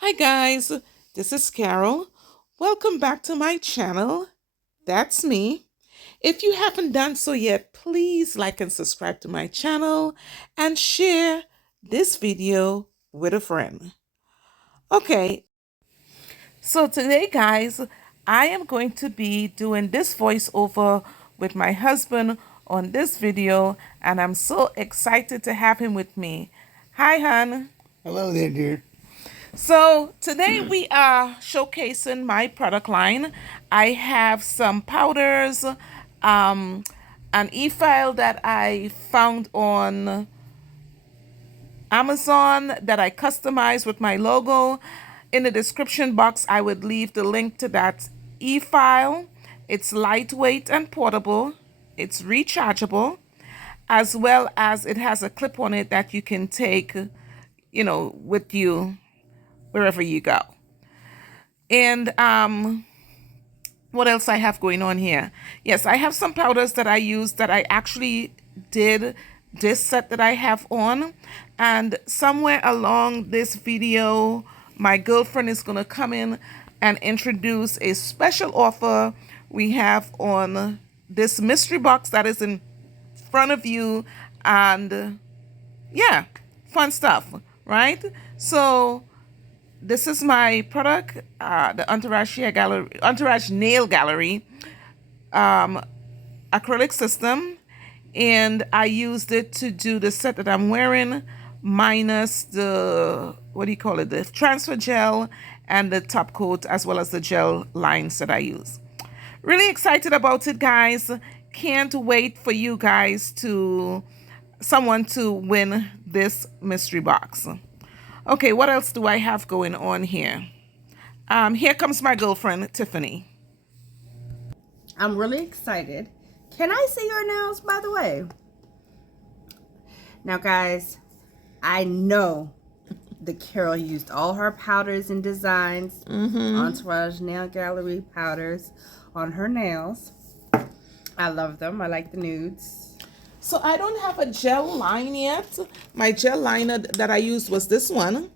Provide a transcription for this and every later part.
Hi guys, this is Carol. Welcome back to my channel. That's me. If you haven't done so yet, please like and subscribe to my channel and share this video with a friend. Okay, so today guys, I am going to be doing this voiceover with my husband on this video, and I'm so excited to have him with me. Hi, hon. Hello there, dear. So today we are showcasing my product line. I have some powders, an e-file that I found on Amazon that I customized with my logo. In the description box, I would leave the link to that e-file. It's lightweight and portable. It's rechargeable, as well as it has a clip on it that you can take, with you wherever you go. And what else I have going on here? Yes, I have some powders that I use that I actually did this set that I have on. And somewhere along this video, my girlfriend is going to come in and introduce a special offer we have on this mystery box that is in front of you. And yeah, fun stuff, right? So this is my product, the Entourage Nail Gallery acrylic system, and I used it to do the set that I'm wearing, minus the the transfer gel and the top coat, as well as the gel lines that I use. Really excited about it, guys. Can't wait for you guys someone to win this mystery box. Okay, what else do I have going on here? Here comes my girlfriend, Tiffany. I'm really excited. Can I see your nails, by the way? Now, guys, I know that Carol used all her powders and designs, Entourage Nail Gallery powders, on her nails. I love them. I like the nudes. So I don't have a gel line yet. My gel liner that I used was this one.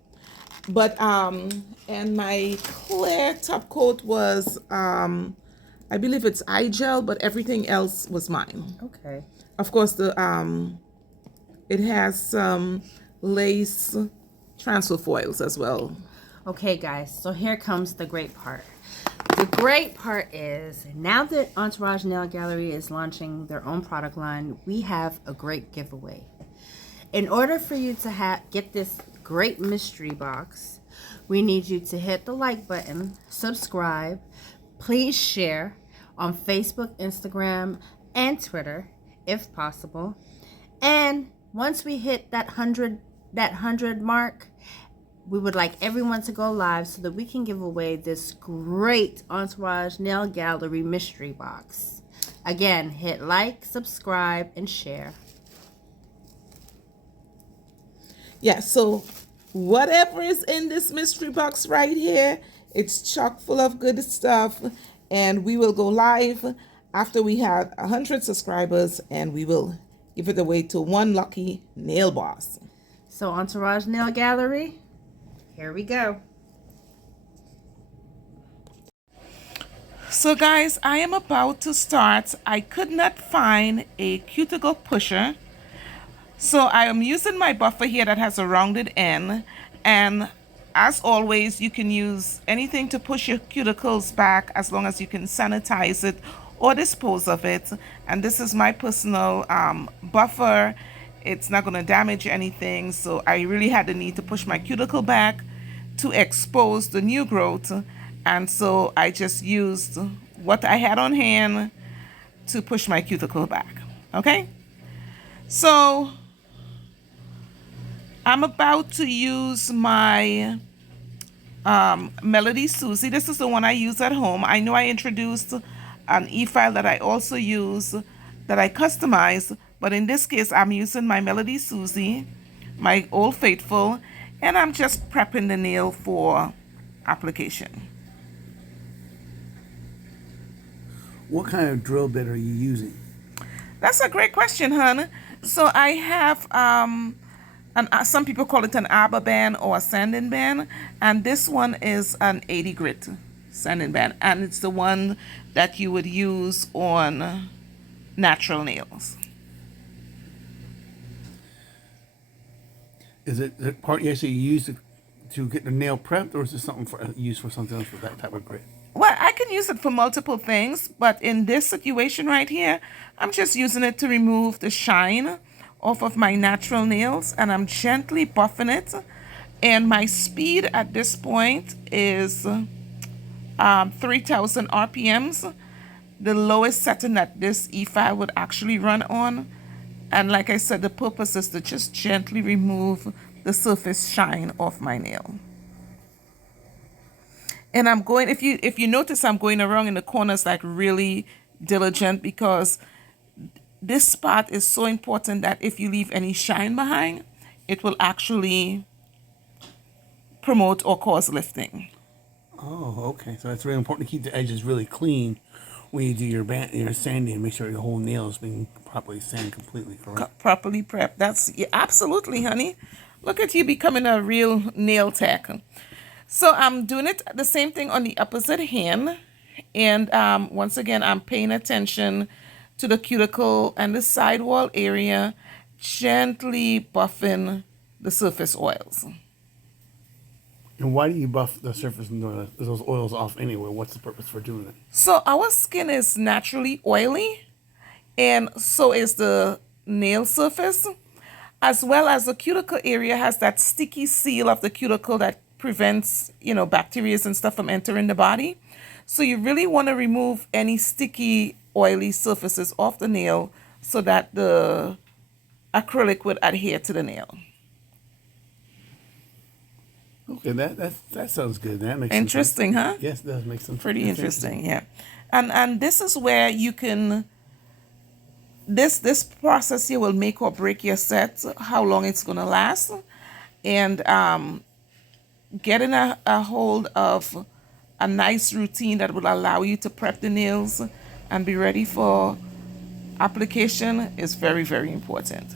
But and my clear top coat was I believe it's eye gel, but everything else was mine. Okay. Of course, it has some lace transfer foils as well. Okay, guys, so here comes the great part. The great part is, now that Entourage Nail Gallery is launching their own product line, we have a great giveaway. In order for you to get this great mystery box, we need you to hit the like button, subscribe, please share on Facebook, Instagram, and Twitter, if possible. And once we hit that 100 mark, we would like everyone to go live so that we can give away this great Entourage Nail Gallery mystery box. Again, hit like, subscribe, and share. Yeah, so whatever is in this mystery box right here, it's chock full of good stuff. And we will go live after we have 100 subscribers, and we will give it away to one lucky nail boss. So Entourage Nail Gallery, here we go. So guys, I am about to start. I could not find a cuticle pusher. So I am using my buffer here that has a rounded end. And as always, you can use anything to push your cuticles back as long as you can sanitize it or dispose of it. And this is my personal buffer. It's not going to damage anything. So I really had the need to push my cuticle back to expose the new growth. And so I just used what I had on hand to push my cuticle back. Okay? So I'm about to use my Melody Susie. This is the one I use at home. I know I introduced an e-file that I also use, that I customize, but in this case I'm using my Melody Susie, my Old Faithful, and I'm just prepping the nail for application. What kind of drill bit are you using? That's a great question, hon. So I have And some people call it an arbor band or a sanding band, and this one is an 80 grit sanding band, and it's the one that you would use on natural nails. Is it the part you actually use to get the nail prepped, or is this something for used for something else with that type of grit? Well, I can use it for multiple things, but in this situation right here, I'm just using it to remove the shine off of my natural nails, and I'm gently buffing it. And my speed at this point is 3,000 RPMs, the lowest setting that this E-file would actually run on. And like I said, the purpose is to just gently remove the surface shine off my nail. And I'm going, if you notice, I'm going around in the corners like really diligent, because this spot is so important that if you leave any shine behind, it will actually promote or cause lifting. Oh, okay. So it's really important to keep the edges really clean when you do your sanding, and make sure your whole nail is being properly sanded completely, correct? Properly prepped. That's, yeah, absolutely, honey. Look at you becoming a real nail tech. So I'm doing it the same thing on the opposite hand. And once again, I'm paying attention to the cuticle and the sidewall area, gently buffing the surface oils. And why do you buff the surface and those oils off anyway? What's the purpose for doing it? So our skin is naturally oily, and so is the nail surface, as well as the cuticle area has that sticky seal of the cuticle that prevents, bacteria and stuff from entering the body. So you really want to remove any sticky, oily surfaces off the nail so that the acrylic would adhere to the nail. Okay, that sounds good. That makes Interesting, some huh? sense. Yes, it does make some Pretty that's interesting, yeah. And this is where you can, this process here will make or break your set, how long it's gonna last, and getting a hold of a nice routine that will allow you to prep the nails and be ready for application is very, very important.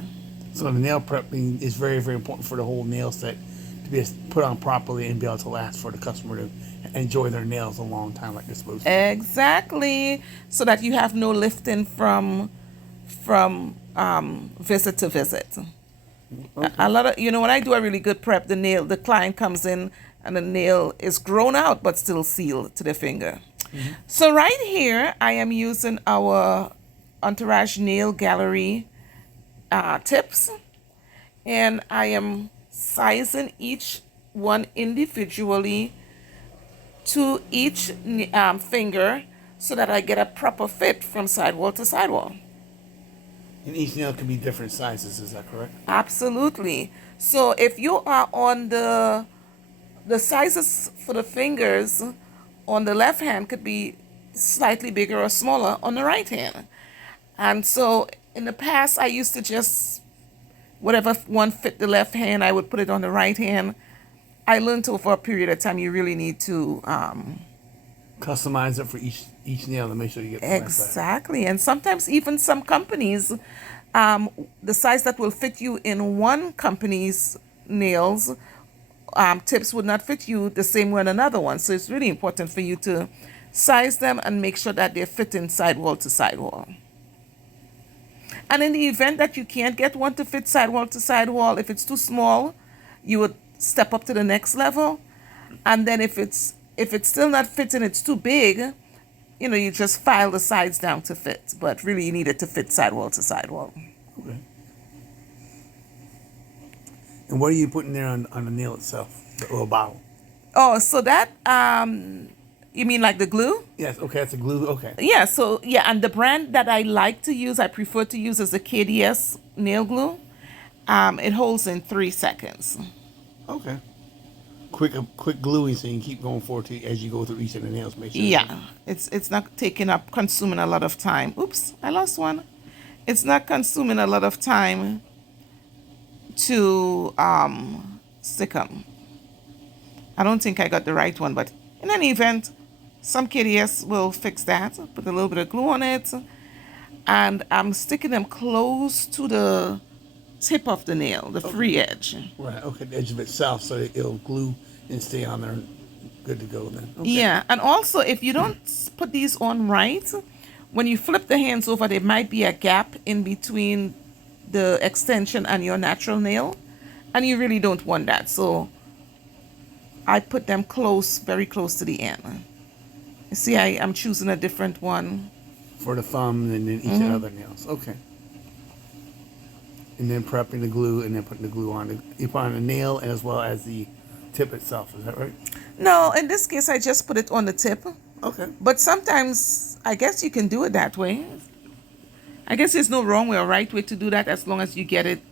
So the nail prepping is very, very important for the whole nail set to be put on properly and be able to last for the customer to enjoy their nails a long time like they're supposed to. Exactly, so that you have no lifting from visit to visit. Okay. A lot of, when I do a really good prep, the client comes in and the nail is grown out but still sealed to the finger. Mm-hmm. So right here, I am using our Entourage Nail Gallery tips, and I am sizing each one individually to each finger so that I get a proper fit from sidewall to sidewall. And each nail can be different sizes, is that correct? Absolutely. So if you are on the sizes for the fingers on the left hand could be slightly bigger or smaller on the right hand. And so in the past, I used to just, whatever one fit the left hand, I would put it on the right hand. I learned over a period of time, you really need to customize it for each nail to make sure you get the right size. Exactly. And sometimes even some companies, the size that will fit you in one company's nails, tips would not fit you the same way in another one. So it's really important for you to size them and make sure that they're fitting sidewall to sidewall. And in the event that you can't get one to fit sidewall to sidewall, if it's too small, you would step up to the next level. And then if it's still not fitting, it's too big, you just file the sides down to fit. But really, you need it to fit sidewall to sidewall. Okay. And what are you putting there on the nail itself, the little bottle? Oh, so that, you mean like the glue? Yes, okay, that's a glue, okay. Yeah, so, and the brand that I like to use, I prefer to use is the KDS nail glue. It holds in 3 seconds. Okay. Quick gluing so you can keep going forward as you go through each of the nails. Make sure. Yeah, it's not consuming a lot of time. Oops, I lost one. It's not consuming a lot of time to stick them. I don't think I got the right one, but in any event, some KDS will fix that. Put a little bit of glue on it, and I'm sticking them close to the tip of the nail, the free edge. Right. Okay. The edge of itself, so it'll glue and stay on there, good to go then. Okay. Yeah, and also if you don't put these on right, when you flip the hands over, there might be a gap in between the extension and your natural nail, and you really don't want that. So I put them close, very close to the end. You see, I'm choosing a different one. For the thumb and then each of the other nails. Okay. And then prepping the glue and then putting the glue on. You put on the nail as well as the tip itself. Is that right? No, in this case, I just put it on the tip. Okay. But sometimes, I guess you can do it that way. I guess there's no wrong way or right way to do that as long as you get it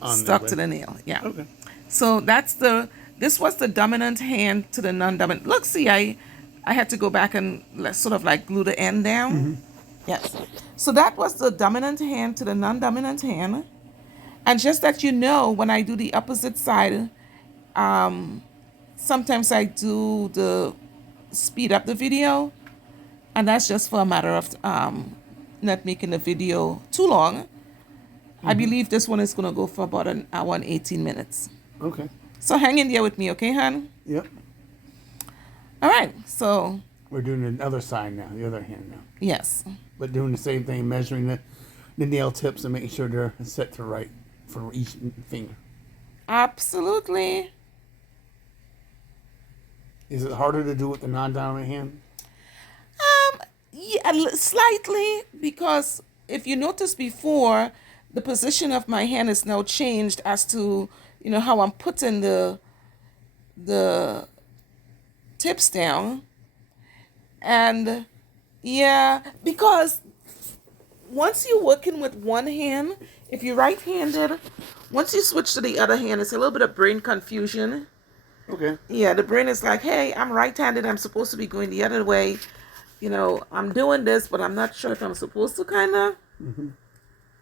On stuck the to the nail. Yeah. Okay. So this was the dominant hand to the non-dominant. Look, see, I had to go back and sort of like glue the end down. Yes. So that was the dominant hand to the non-dominant hand. And just that you know, when I do the opposite side, sometimes I do the speed up the video, and that's just for a matter of not making the video too long. I believe this one is going to go for about an hour and 18 minutes. Okay. So hang in there with me, okay, hon? Yep. All right, so We're doing the other side now, the other hand now. yes. But doing the same thing, measuring the nail tips and making sure they're set to right for each finger. Absolutely. Is it harder to do with the non-dominant hand? Yeah, slightly, because if you notice before, the position of my hand is now changed as to, how I'm putting the tips down. And yeah, because once you're working with one hand, if you're right-handed, once you switch to the other hand, it's a little bit of brain confusion. Okay. Yeah, the brain is like, hey, I'm right-handed, I'm supposed to be going the other way. I'm doing this, but I'm not sure if I'm supposed to, kind of.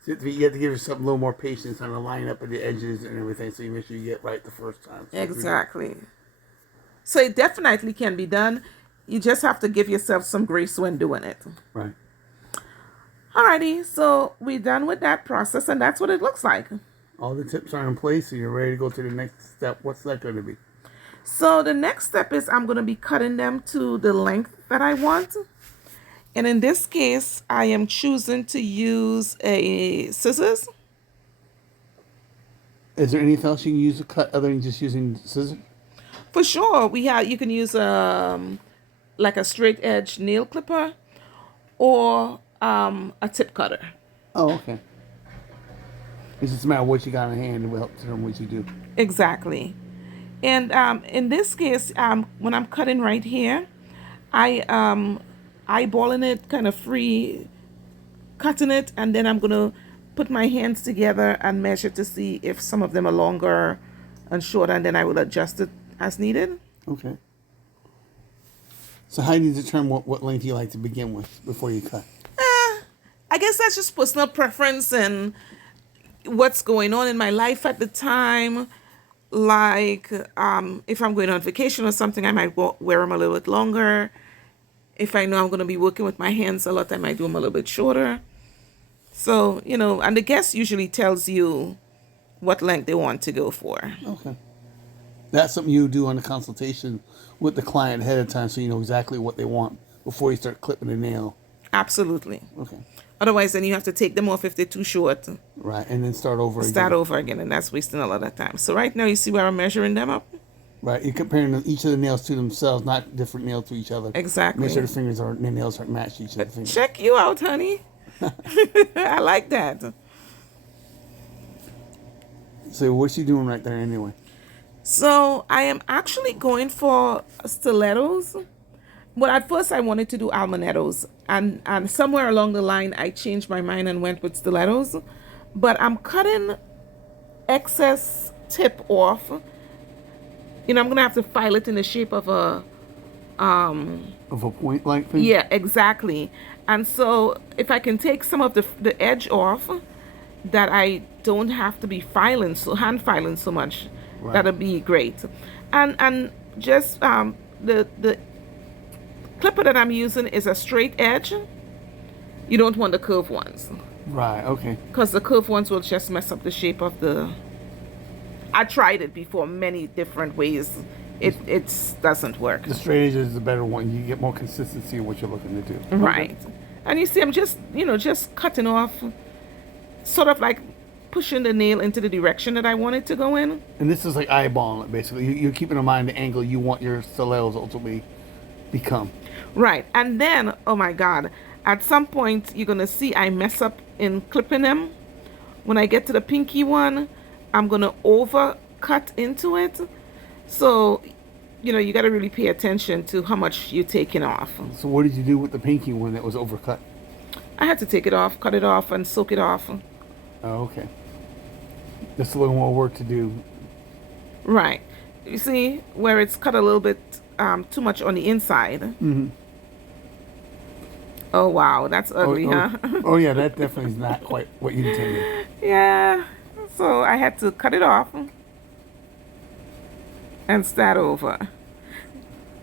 So you have to give yourself a little more patience on the line up of the edges and everything, so you make sure you get right the first time. Exactly. So it definitely can be done. You just have to give yourself some grace when doing it. Right. Alrighty, so we're done with that process, and that's what it looks like. All the tips are in place, so you're ready to go to the next step. What's that going to be? So the next step is I'm going to be cutting them to the length that I want. And in this case, I am choosing to use a scissors. Is there anything else you can use to cut other than just using scissors? For sure, you can use like a straight edge nail clipper or a tip cutter. Oh, okay. It's just a matter of what you got in hand and will help determine what you do. Exactly. And in this case, when I'm cutting right here, eyeballing it, kind of free cutting it, and then I'm going to put my hands together and measure to see if some of them are longer and shorter, and then I will adjust it as needed. Okay. So how do you determine what length you like to begin with before you cut? I guess that's just personal preference and what's going on in my life at the time. Like, if I'm going on vacation or something, I might wear them a little bit longer. If I know I'm going to be working with my hands a lot, I might do them a little bit shorter. So, and the guest usually tells you what length they want to go for. Okay. That's something you do on the consultation with the client ahead of time, so you know exactly what they want before you start clipping the nail. Absolutely. Okay. Otherwise, then you have to take them off if they're too short. Right, and then start over again. Start over again, and that's wasting a lot of time. So right now, you see where I'm measuring them up? Right, you're comparing each of the nails to themselves, not different nails to each other. Exactly. Make sure the nails aren't matched each other. Check you out, honey. I like that. So what's she doing right there anyway? So I am actually going for stilettos. Well, at first I wanted to do almanettos, and somewhere along the line I changed my mind and went with stilettos. But I'm cutting excess tip off. I'm gonna have to file it in the shape of a Of a point like thing? yeah, exactly. And so if I can take some of the edge off, that I don't have to be hand filing so much, Right. that'll be great. And just the clipper that I'm using is a straight edge. You don't want the curved ones. Right. Okay. because the curved ones will just mess up the shape of the. I tried it before many different ways. It doesn't work. The straight edge is the better one. You get more consistency of what you're looking to do. Okay. Right. And you see, I'm just, just cutting off, sort of like pushing the nail into the direction that I want it to go in. And this is like eyeballing it, basically. You're keeping in mind the angle you want your stilettos ultimately become. Right. And then, oh my God, at some point, you're going to see I mess up in clipping them. When I get to the pinky one, I'm going to over cut into it. So, you got to really pay attention to how much you're taking off. So what did you do with the pinky one that was overcut? I had to take it off, cut it off, and soak it off. Oh, okay. Just a little more work to do. Right. You see where it's cut a little bit too much on the inside. Mm-hmm. Oh, wow. That's ugly, huh? Oh, yeah. That definitely is not quite what you intended. Yeah. So I had to cut it off and start over.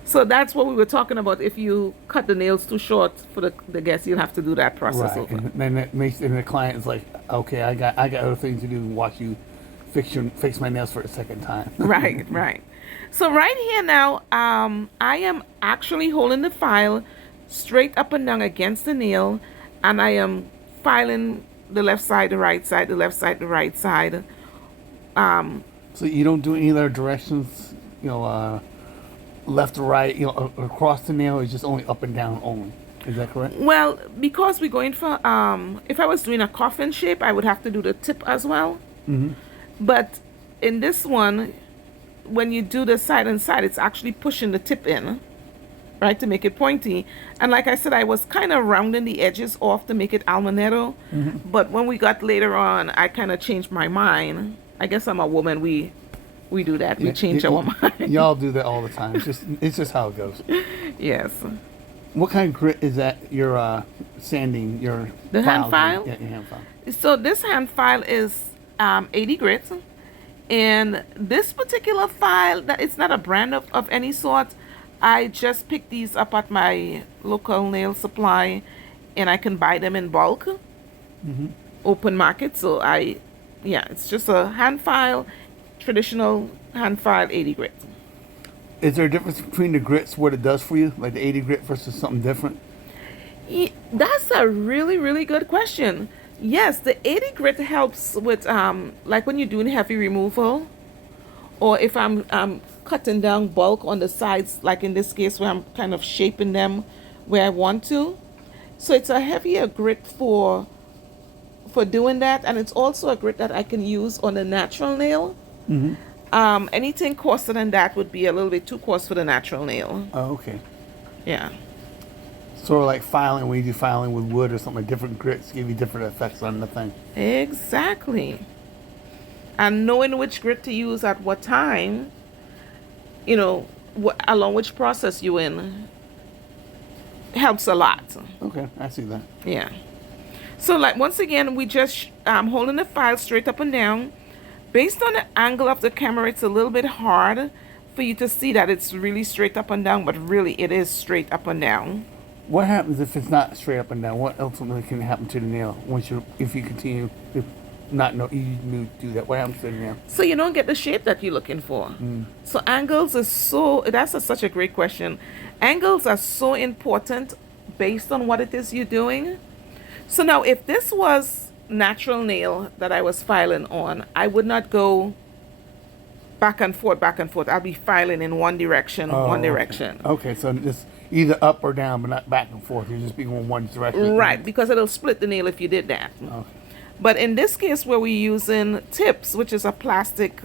So that's what we were talking about. If you cut the nails too short for the guest, you'll have to do that process Right. over. And then that makes the client is like, okay, I got other things to do and watch you fix my nails for a second time. Right, right. So right here now, I am actually holding the file straight up and down against the nail, and I am filing the left side, the right side, the left side, the right side. So you don't do any other directions, left or right, across the nail. It's just only up and down only. Is that correct? Well, because we're going for, if I was doing a coffin shape, I would have to do the tip as well. Mm-hmm. But in this one, when you do the side and side, it's actually pushing the tip in, right, to make it pointy. And like I said, I was kind of rounding the edges off to make it almanetto. Mm-hmm. But when we got later on, I kind of changed my mind. I guess I'm a woman. We do that. We change our mind. Y'all do that all the time. It's just how it goes. Yes. What kind of grit is that you're sanding your The hand files file? with? Yeah, your hand file. So this hand file is 80 grit. And this particular file, it's not a brand of any sort. I just picked these up at my local nail supply, and I can buy them in bulk, open market. So it's just a hand file, traditional hand file, 80 grit. Is there a difference between the grits, what it does for you, like the 80 grit versus something different? That's a really, really good question. Yes, the 80 grit helps with, like when you're doing heavy removal, or if I'm cutting down bulk on the sides, like in this case where I'm kind of shaping them where I want to. So it's a heavier grit for doing that, and it's also a grit that I can use on a natural nail. Mm-hmm. Anything coarser than that would be a little bit too coarse for the natural nail. Oh, okay. Yeah. Sort of like filing, when you do filing with wood or something, different grits give you different effects on the thing. Exactly. And knowing which grit to use at what time, along which process you're in, helps a lot. Okay, I see that. Yeah. So like once again, we just holding the file straight up and down. Based on the angle of the camera, it's a little bit hard for you to see that it's really straight up and down, but really it is straight up and down. What happens if it's not straight up and down? What ultimately can happen to the nail if you continue to not know you do that? What happens to the nail? So you don't get the shape that you're looking for. So angles is such a great question. Angles are so important based on what it is you're doing. So now if this was natural nail that I was filing on, I would not go back and forth. I'll be filing in one direction, direction. Okay, so just either up or down, but not back and forth. You're just being in one direction. Right, because it'll split the nail if you did that. Okay. But in this case where we're using tips, which is a plastic,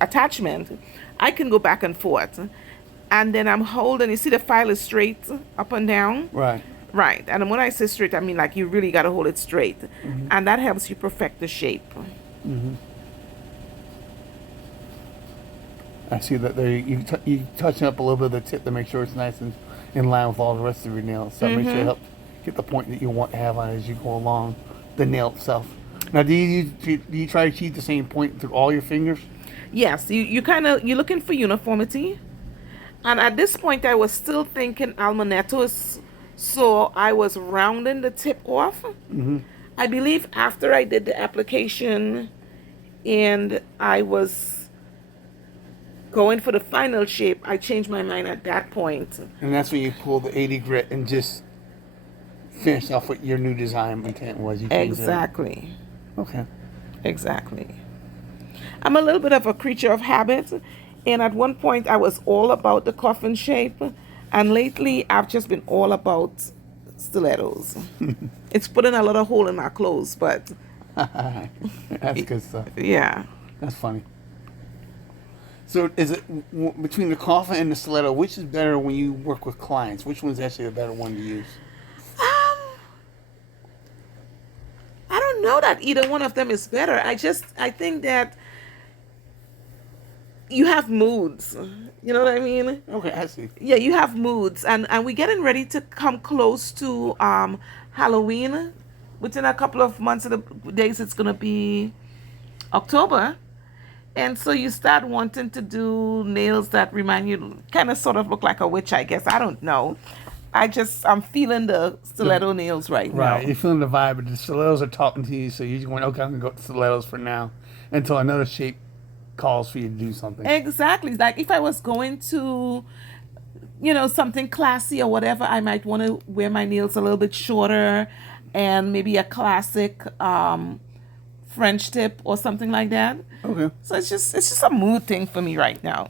attachment, I can go back and forth. And then I'm holding, you see the file is straight up and down? Right. Right. And when I say straight, I mean like you really got to hold it straight. Mm-hmm. And that helps you perfect the shape. Mm-hmm. I see that there you touching up a little bit of the tip to make sure it's nice and in line with all the rest of your nails. So make sure you help get the point that you want to have on it as you go along the nail itself. Now, do you try to achieve the same point through all your fingers? Yes, you're looking for uniformity. And at this point, I was still thinking almanettos, so I was rounding the tip off. Mm-hmm. I believe after I did the application and I was going for the final shape, I changed my mind at that point. And that's when you pull the 80 grit and just finish off what your new design intent was. You changed Exactly. it. Okay. Exactly. I'm a little bit of a creature of habit, and at one point I was all about the coffin shape, and lately I've just been all about stilettos. It's putting a lot of hole in my clothes, but That's good stuff. yeah. That's funny. So, is it between the coffin and the stiletto? Which is better when you work with clients? Which one's actually a better one to use? I don't know that either one of them is better. I think that you have moods. You know what I mean? Okay, I see. Yeah, you have moods, and we're getting ready to come close to Halloween. Within a couple of months of the days, it's gonna be October, and so you start wanting to do nails that remind you, kind of, sort of look like a witch. I guess I don't know. I'm feeling the stiletto nails right now. Right, you're feeling the vibe, but the stilettos are talking to you, so you're just going, okay, I'm going to go with stilettos for now until another shape calls for you to do something. Exactly. Like if I was going to, something classy or whatever, I might want to wear my nails a little bit shorter and maybe a classic French tip or something like that. Okay. So it's just a mood thing for me right now.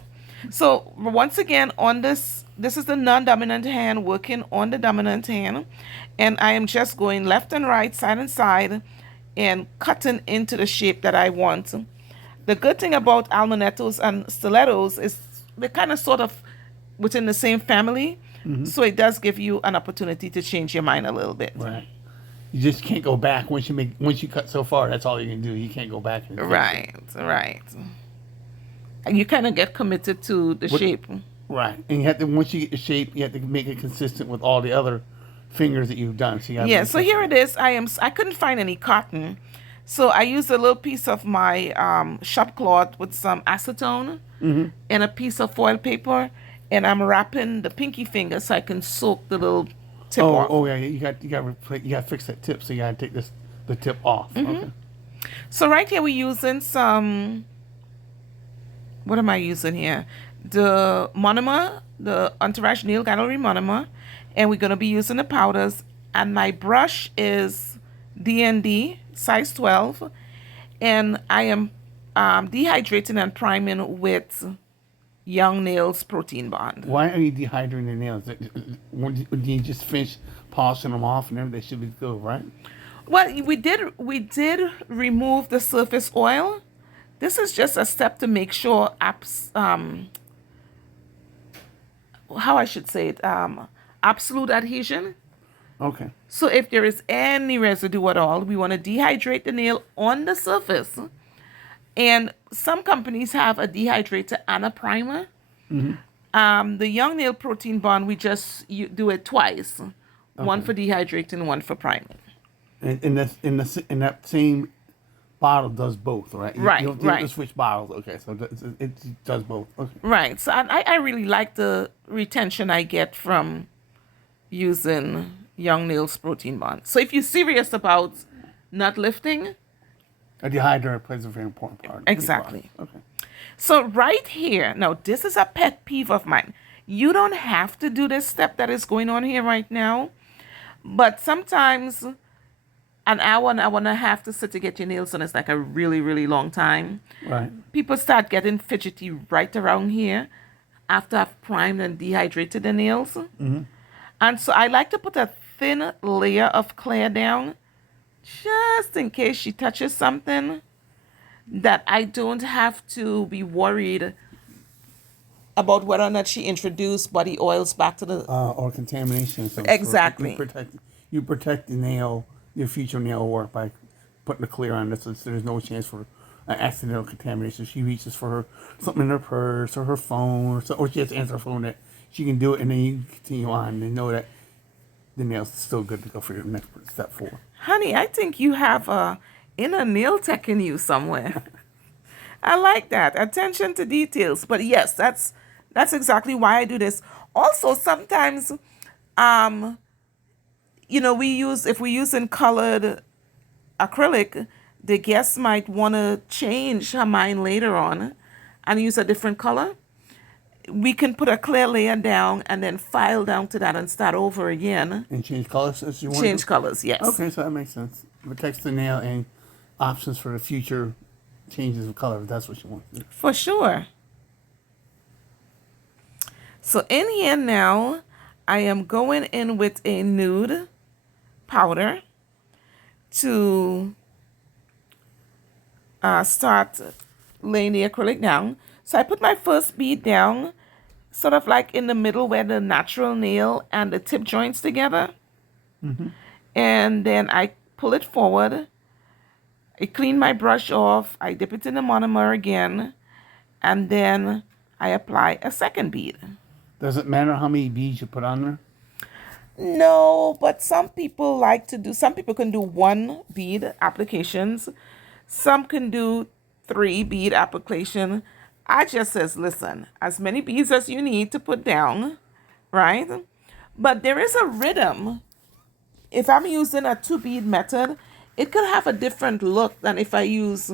So once again, on this is the non-dominant hand working on the dominant hand, and I am just going left and right, side and side, and cutting into the shape that I want. The good thing about almanettos and stilettos is they're kind of sort of within the same family, so it does give you an opportunity to change your mind a little bit. Right. You just can't go back once you cut so far. That's all you can do. You can't go back. And fix it. Right. And you kind of get committed to the shape. Right. And you have to, once you get the shape, you have to make it consistent with all the other fingers that you've done. So you Yeah, so here it is. I couldn't find any cotton. So I used a little piece of my shop cloth with some acetone and a piece of foil paper, and I'm wrapping the pinky finger so I can soak the little tip off. Oh yeah, you got to fix that tip. So you got to take the tip off. Okay. So right here we're using some. What am I using here? The monomer, the Entourage Nail Gallery monomer, and we're going to be using the powders. And my brush is D&D size 12, and I am dehydrating and priming with Young Nails Protein Bond. Why are you dehydrating the nails? When you just finish polishing them off and everything, they should be good, right? Well, we did remove the surface oil. This is just a step to make sure how I should say it, absolute adhesion. Okay. So if there is any residue at all, we want to dehydrate the nail on the surface. And some companies have a dehydrator and a primer. The Young Nail Protein Bond, we just do it twice. One for dehydrating, one for priming. And in that same bottle does both, right? You don't have to switch bottles. Okay, so it does both. Okay. Right. So I really like the retention I get from using Young Nails Protein Bond. So if you're serious about not lifting, A dehydrator plays a very important part. Exactly. Okay. So right here, now this is a pet peeve of mine. You don't have to do this step that is going on here right now, but sometimes an hour and a half to sit to get your nails done is like a really, really long time. Right. People start getting fidgety right around here after I've primed and dehydrated the nails. And so I like to put a thin layer of clear down just in case she touches something, that I don't have to be worried about whether or not she introduced body oils back to the... Or contamination. So Exactly. You protect the nail, your future nail work by putting the clear on this, so there's no chance for accidental contamination. She reaches for something in her purse or her phone, or she has to answer her phone, that she can do it, and then you continue on and know that the nail's still good to go for your next step forward. Honey, I think you have a inner nail tech in you somewhere. I like that. Attention to details. But yes, that's exactly why I do this. Also, sometimes, if we're using colored acrylic, the guest might want to change her mind later on and use a different color. We can put a clear layer down and then file down to that and start over again. And change colors as you want Change to? colors, yes. Okay, so that makes sense. Protects the nail and options for the future changes of color, if that's what you want to do. For sure. So in here now, I am going in with a nude powder to start laying the acrylic down. So I put my first bead down, sort of like in the middle where the natural nail and the tip joints together. And then I pull it forward. I clean my brush off. I dip it in the monomer again. And then I apply a second bead. Does it matter how many beads you put on there? No, but some people can do one bead applications. Some can do 3 bead application. I just says, listen, as many beads as you need to put down, right? But there is a rhythm. If I'm using a 2 bead method, it could have a different look than if I use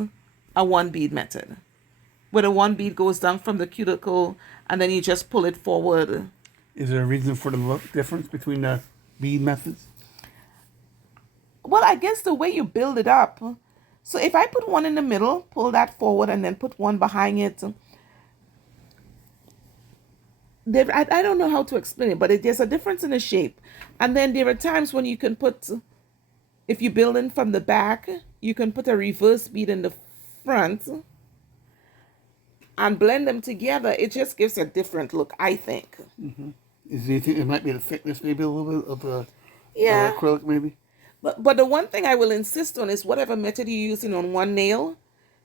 a 1 bead method, where the 1 bead goes down from the cuticle and then you just pull it forward. Is there a reason for the look difference between the bead methods? Well, I guess the way you build it up. So if I put one in the middle, pull that forward, and then put one behind it, I don't know how to explain it, but there's a difference in the shape. And then there are times when you can put, if you build in from the back, you can put a reverse bead in the front and blend them together. It just gives a different look, I think. Do you think it might be the thickness, maybe a little bit of the Yeah. acrylic, maybe? But the one thing I will insist on is whatever method you're using on one nail,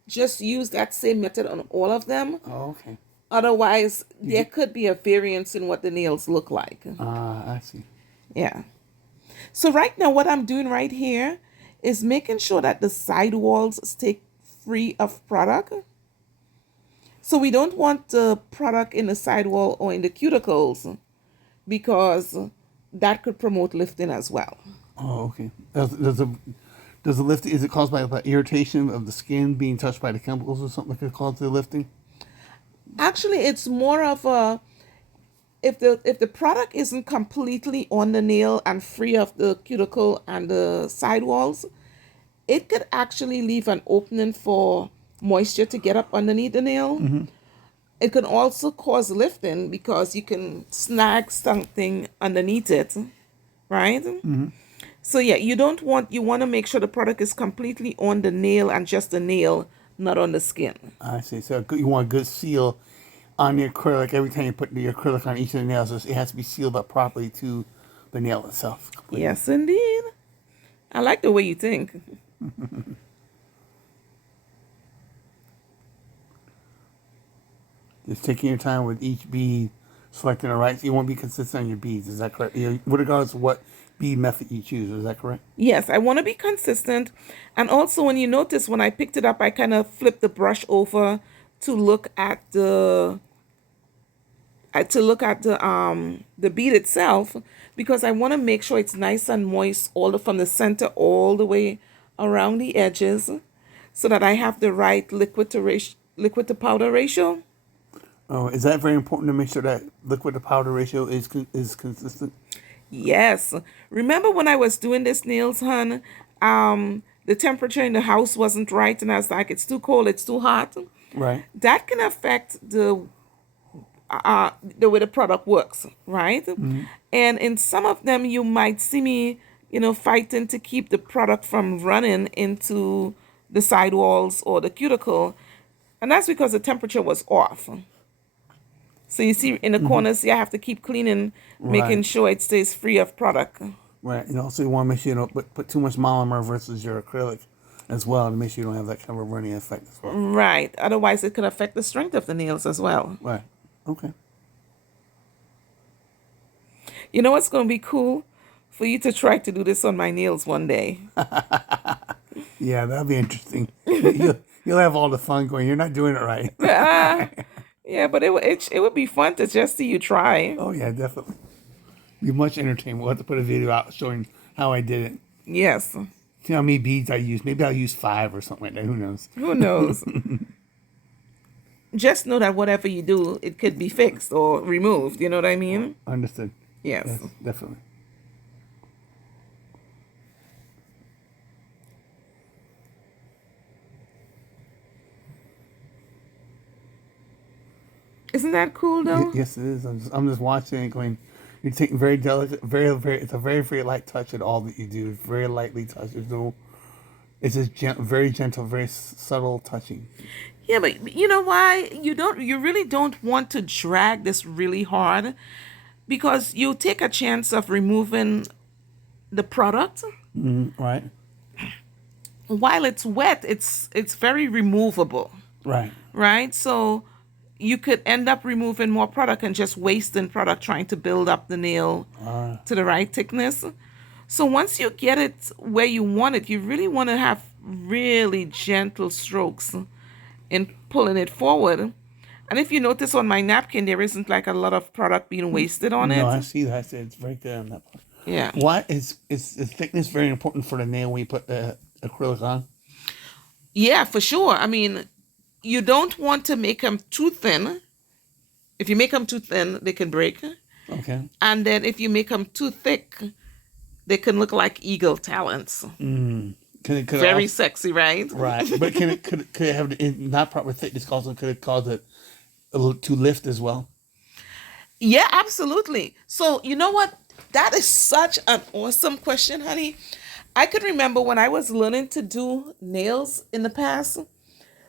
just use that same method on all of them. Oh, okay. Otherwise, there could be a variance in what the nails look like. I see. Yeah. So right now, what I'm doing right here is making sure that the side walls stay free of product. So we don't want the product in the sidewall or in the cuticles because that could promote lifting as well. Oh, okay. Does the lifting, is it caused by irritation of the skin being touched by the chemicals or something that could cause the lifting? Actually, it's more of a, if the product isn't completely on the nail and free of the cuticle and the sidewalls, it could actually leave an opening for moisture to get up underneath the nail. It can also cause lifting because you can snag something underneath it, right? So yeah, you want to make sure the product is completely on the nail and just the nail, not on the skin. I see. So you want a good seal on the acrylic. Every time you put the acrylic on each of the nails, it has to be sealed up properly to the nail itself. Completely. Yes, indeed. I like the way you think. Just taking your time with each bead, selecting the right. You want to be consistent on your beads. Is that correct? Regardless of what bead method you choose. Is that correct? Yes, I want to be consistent. And also, when you notice, when I picked it up, I kind of flipped the brush over to look at the bead itself, because I want to make sure it's nice and moist from the center all the way around the edges, so that I have the right liquid to powder ratio. Oh, is that very important to make sure that liquid to powder ratio is consistent? Yes. Remember when I was doing this nails, hon? The temperature in the house wasn't right, and I was like, it's too cold, it's too hot. Right. That can affect the way the product works, right? And in some of them, you might see me, fighting to keep the product from running into the sidewalls or the cuticle, and that's because the temperature was off. So you see in the corners, I have to keep cleaning, making Right. sure it stays free of product. Right. And also you want to make sure you don't put too much monomer versus your acrylic as well to make sure you don't have that kind of running effect as well. Right. Otherwise, it could affect the strength of the nails as well. Right. Okay. You know what's going to be cool? For you to try to do this on my nails one day. Yeah, that'll be interesting. You'll have all the fun going. You're not doing it right. Yeah, but it would be fun to just see you try. Oh, yeah, definitely. Be much entertainment. We'll have to put a video out showing how I did it. Yes. See how many beads I use. Maybe I'll use 5 or something like that. Who knows? Who knows? Just know that whatever you do, it could be fixed or removed. You know what I mean? Understood. Yes. Yes, definitely. Isn't that cool though? Yes, it is. I'm just watching and going, you're taking very delicate, it's a very, very light touch at all that you do. Very lightly touch. There's no, it's just very gentle, very subtle touching. Yeah, but you know why? You really don't want to drag this really hard because you take a chance of removing the product. Right. While it's wet, it's very removable, Right. right? So you could end up removing more product and just wasting product trying to build up the nail to the right thickness. So once you get it where you want it, you really want to have really gentle strokes in pulling it forward. And if you notice on my napkin, there isn't like a lot of product being wasted on No, I it. see that. It's very good on that part. Yeah. Why is thickness very important for the nail when you put the acrylic on? Yeah, for sure. I mean, you don't want to make them too thin. If you make them too thin, they can break. Okay. And then if you make them too thick, they can look like eagle talons. Could it Very also, sexy, right? right? But could it have not proper thickness? Also, could it cause it a little too lift as well? Yeah, absolutely. So, you know what? That is such an awesome question, honey. I could remember when I was learning to do nails in the past,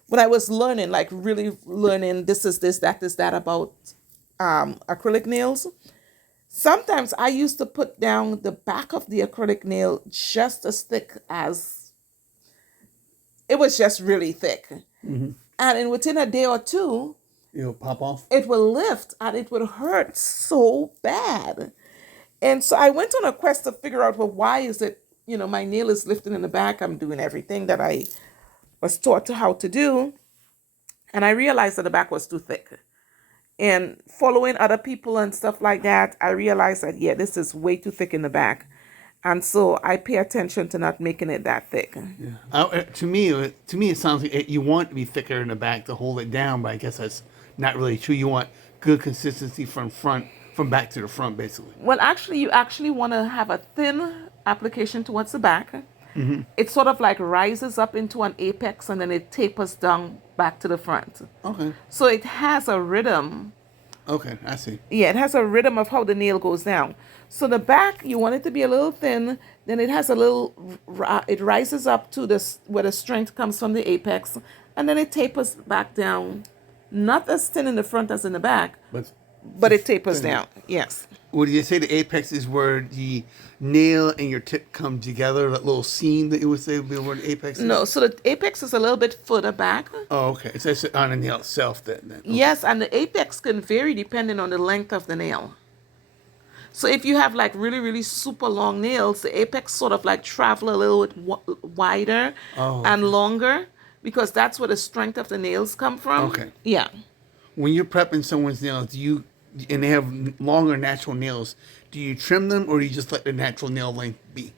when I was learning, like really learning this is this, that is that about acrylic nails. Sometimes I used to put down the back of the acrylic nail just as thick as it was just really thick. And within a day or two, It'll pop off. it will lift and it would hurt so bad. And so I went on a quest to figure out, well, why is it, my nail is lifting in the back. I'm doing everything that I was taught to how to do. And I realized that the back was too thick. And following other people and stuff like that, I realized that, yeah, this is way too thick in the back. And so I pay attention to not making it that thick. To me, it sounds like you want to be thicker in the back to hold it down, but I guess that's not really true. You want good consistency from back to the front, basically. Well, actually, you actually want to have a thin application towards the back. It sort of like rises up into an apex and then it tapers down back to the front. Okay. So it has a rhythm. Okay, I see. Yeah, it has a rhythm of how the nail goes down. So the back, you want it to be a little thin. Then it has a little, it rises up to this where the strength comes from the apex. And then it tapers back down. Not as thin in the front as in the back, but it tapers down. Yes. Would you say the apex is where the nail and your tip come together? That little seam that you would say would be where the apex is? No, so the apex is a little bit further back. Oh, okay. So it's on the nail itself then. Okay. Yes, and the apex can vary depending on the length of the nail. So if you have like really, really super long nails, the apex sort of like travel a little bit wider and longer because that's where the strength of the nails come from. Okay. Yeah. When you're prepping someone's nails, and they have longer natural nails, do you trim them or do you just let the natural nail length be?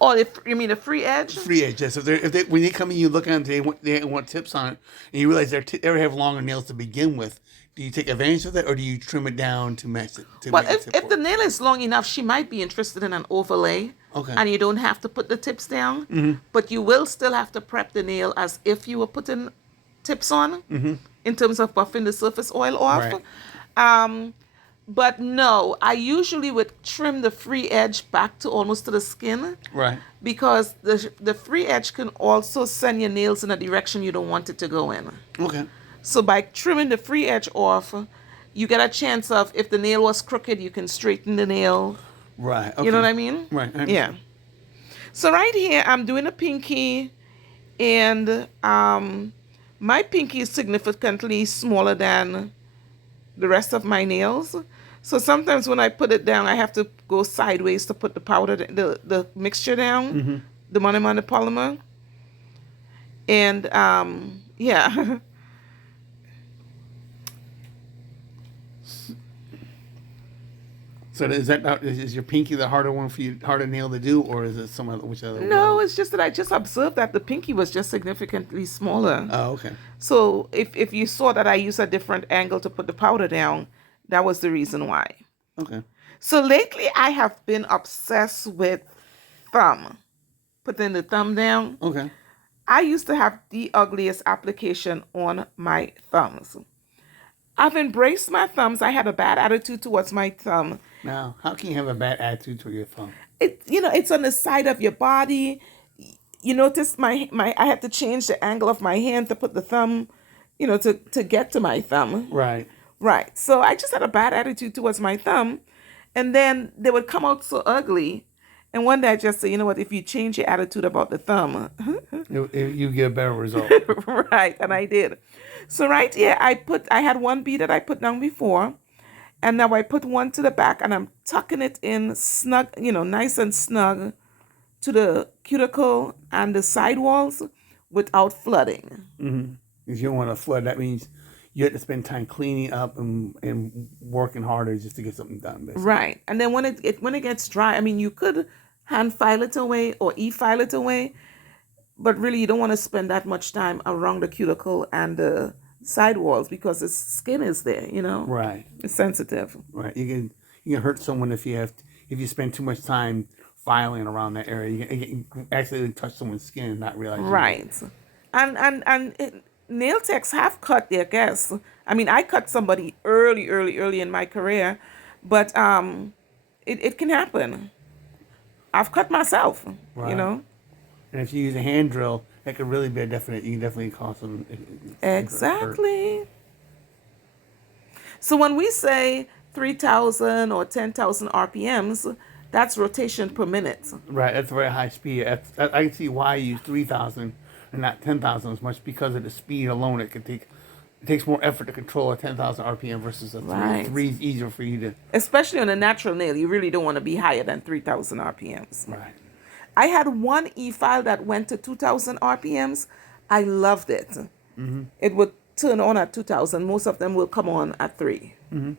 Oh, you mean a free edge? Free edge, yes. When they come in, you look at them, they want tips on it, and you realize they have longer nails to begin with. Do you take advantage of that, or do you trim it down to match it? Well, if the nail is long enough, she might be interested in an overlay. Okay. And you don't have to put the tips down, but you will still have to prep the nail as if you were putting tips on in terms of buffing the surface oil off. Right. But no, I usually would trim the free edge back to almost to the skin. Right. Because the free edge can also send your nails in a direction you don't want it to go in. Okay. So by trimming the free edge off, you get a chance of, if the nail was crooked, you can straighten the nail. Right. Okay. You know what I mean? Right. Yeah. So right here, I'm doing a pinky, and my pinky is significantly smaller than the rest of my nails. So sometimes when I put it down, I have to go sideways to put the powder, the mixture down, the monomer polymer. And yeah. So is that is your pinky the harder one for you, harder nail to do, or is it some other which other No, one? it's just that I just observed that the pinky was just significantly smaller. Oh, okay. So if you saw that I used a different angle to put the powder down, that was the reason why. Okay. So lately I have been obsessed with thumb, putting the thumb down. Okay. I used to have the ugliest application on my thumbs. I've embraced my thumbs. I had a bad attitude towards my thumb. Now, how can you have a bad attitude toward your thumb? It's on the side of your body. You notice my I had to change the angle of my hand to put the thumb, to get to my thumb. Right. Right. So I just had a bad attitude towards my thumb. And then they would come out so ugly. And one day I just said, you know what, if you change your attitude about the thumb, You get a better result. right, and I did. So right here, I had one bead that I put down before, and now I put one to the back, and I'm tucking it in snug, nice and snug to the cuticle and the side walls without flooding. If you don't want to flood, that means you have to spend time cleaning up and working harder just to get something done. Basically. Right, and then when it gets dry, I mean, you could hand file it away or e-file it away, but really you don't want to spend that much time around the cuticle and the side walls because the skin is there, Right. It's sensitive. Right. You can hurt someone if you spend too much time filing around that area. You can accidentally touch someone's skin and not realize. Right, and nail techs have cut their guests. I mean, I cut somebody early in my career, but it can happen. I've cut myself, Right. And if you use a hand drill, that could really be you can definitely cause some. Exactly. So when we say 3,000 or 10,000 RPMs, that's rotation per minute. Right, that's a very high speed. I can see why you use 3,000 and not 10,000 as much because of the speed alone. It takes more effort to control a 10,000 RPM versus a 3. Right. 3 is easier for you to. Especially on a natural nail, you really don't want to be higher than 3,000 RPMs. Right. I had one e-file that went to 2,000 RPMs. I loved it. Mm-hmm. It would turn on at 2,000. Most of them will come on at 3. Mm-hmm.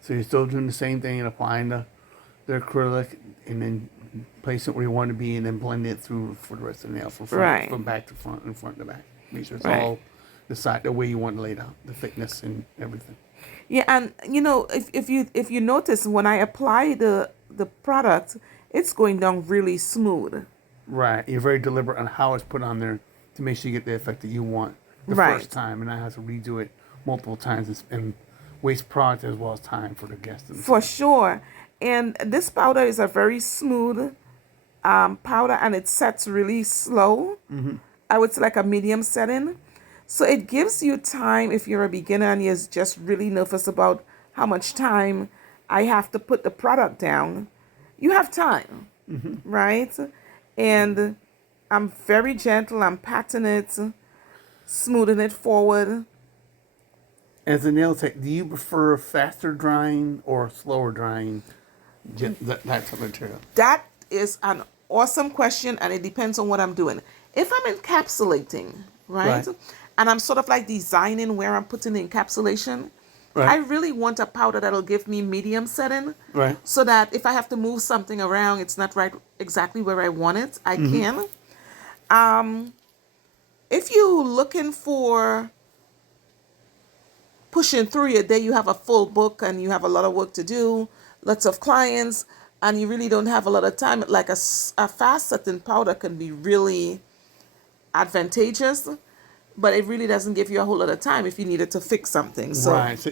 So you're still doing the same thing and applying the acrylic and then place it where you want to be and then blend it through for the rest of the nail from back to front and front to back. Make sure it's all the way you want to lay it out, the thickness and everything. Yeah, and if you notice when I apply the product, it's going down really smooth. Right. You're very deliberate on how it's put on there to make sure you get the effect that you want the first time, and not have to redo it multiple times and waste product as well as time for the guest. For sure. And this powder is a very smooth powder, and it sets really slow. Mm-hmm. I would say like a medium setting. So it gives you time if you're a beginner and you're just really nervous about how much time I have to put the product down. You have time, right? And I'm very gentle. I'm patting it, smoothing it forward. As a nail tech, do you prefer faster drying or slower drying that type of material? That is an awesome question, and it depends on what I'm doing. If I'm encapsulating, right? And I'm sort of like designing where I'm putting the encapsulation, I really want a powder that'll give me medium setting, so that if I have to move something around, it's not right exactly where I want it, I can. If you're looking for pushing through your day, you have a full book and you have a lot of work to do, lots of clients, and you really don't have a lot of time, like a fast setting powder can be really advantageous, but it really doesn't give you a whole lot of time if you needed to fix something. So so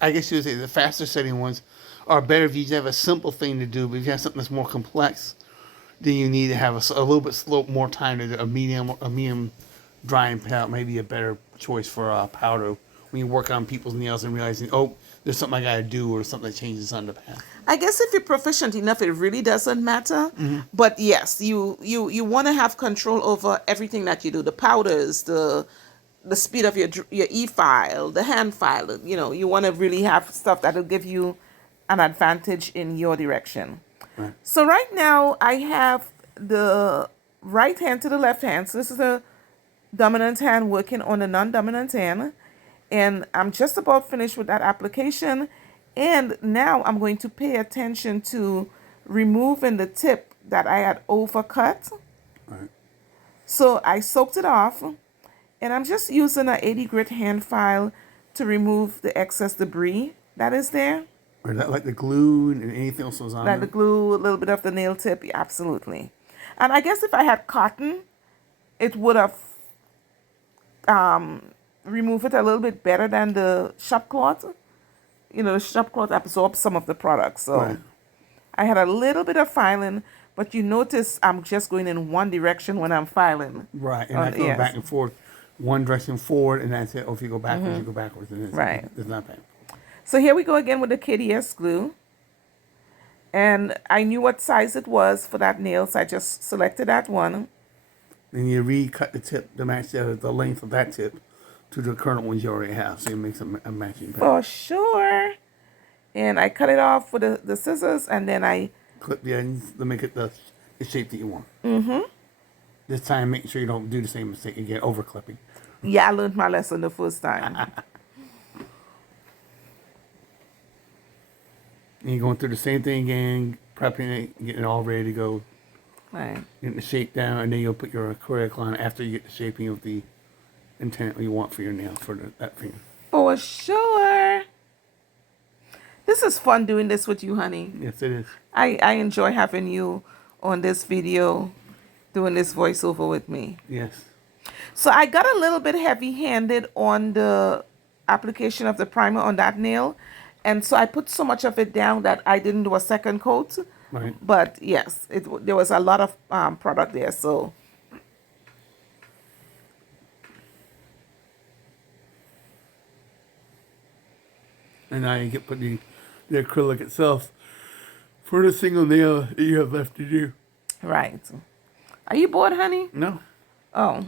I guess you would say the faster setting ones are better if you just have a simple thing to do, but if you have something that's more complex, then you need to have a little bit more time to do a medium drying powder, maybe a better choice for a powder when you work on people's nails and realizing, there's something I got to do or something that changes on the path. I guess if you're proficient enough, it really doesn't matter. But yes, you want to have control over everything that you do. The powders, the speed of your e-file, the hand file. You want to really have stuff that will give you an advantage in your direction. Right. So right now I have the right hand to the left hand. So this is the dominant hand working on the non-dominant hand. And I'm just about finished with that application. And now I'm going to pay attention to removing the tip that I had overcut. Right. So I soaked it off, and I'm just using a 80 grit hand file to remove the excess debris that is there. Or that like the glue and anything else was on Like the it? glue, a little bit of the nail tip, yeah, absolutely. And I guess if I had cotton, it would have removed it a little bit better than the shop cloth. You know, the shop cloth absorbs some of the product. So Right. I had a little bit of filing, but you notice I'm just going in one direction when I'm filing. Right. And I go Yes. back and forth, one direction forward, and that's it. Or if you go backwards, you go backwards. And Right. It's not bad. So here we go again with the KDS glue. And I knew what size it was for that nail, so I just selected that one. Then you recut the tip to match the length of that tip to the current ones you already have. So it makes a matching pair. For sure. And I cut it off with the scissors, and then I... Clip the ends to make it the shape that you want. Mm-hmm. This time, make sure you don't do the same mistake again, over clipping. Yeah, I learned my lesson the first time. And you're going through the same thing again, prepping it, getting it all ready to go, Right. getting the shape down, and then you'll put your acrylic on after you get the shaping of the intent you want for your nail, for that finger. For sure. This is fun doing this with you, honey. Yes, it is. I enjoy having you on this video, doing this voiceover with me. Yes. So I got a little bit heavy-handed on the application of the primer on that nail. And so I put so much of it down that I didn't do a second coat. Right. But yes, there was a lot of product there. So And now you get put the acrylic itself for the single nail that you have left to do. right. Are you bored, honey? No. Oh,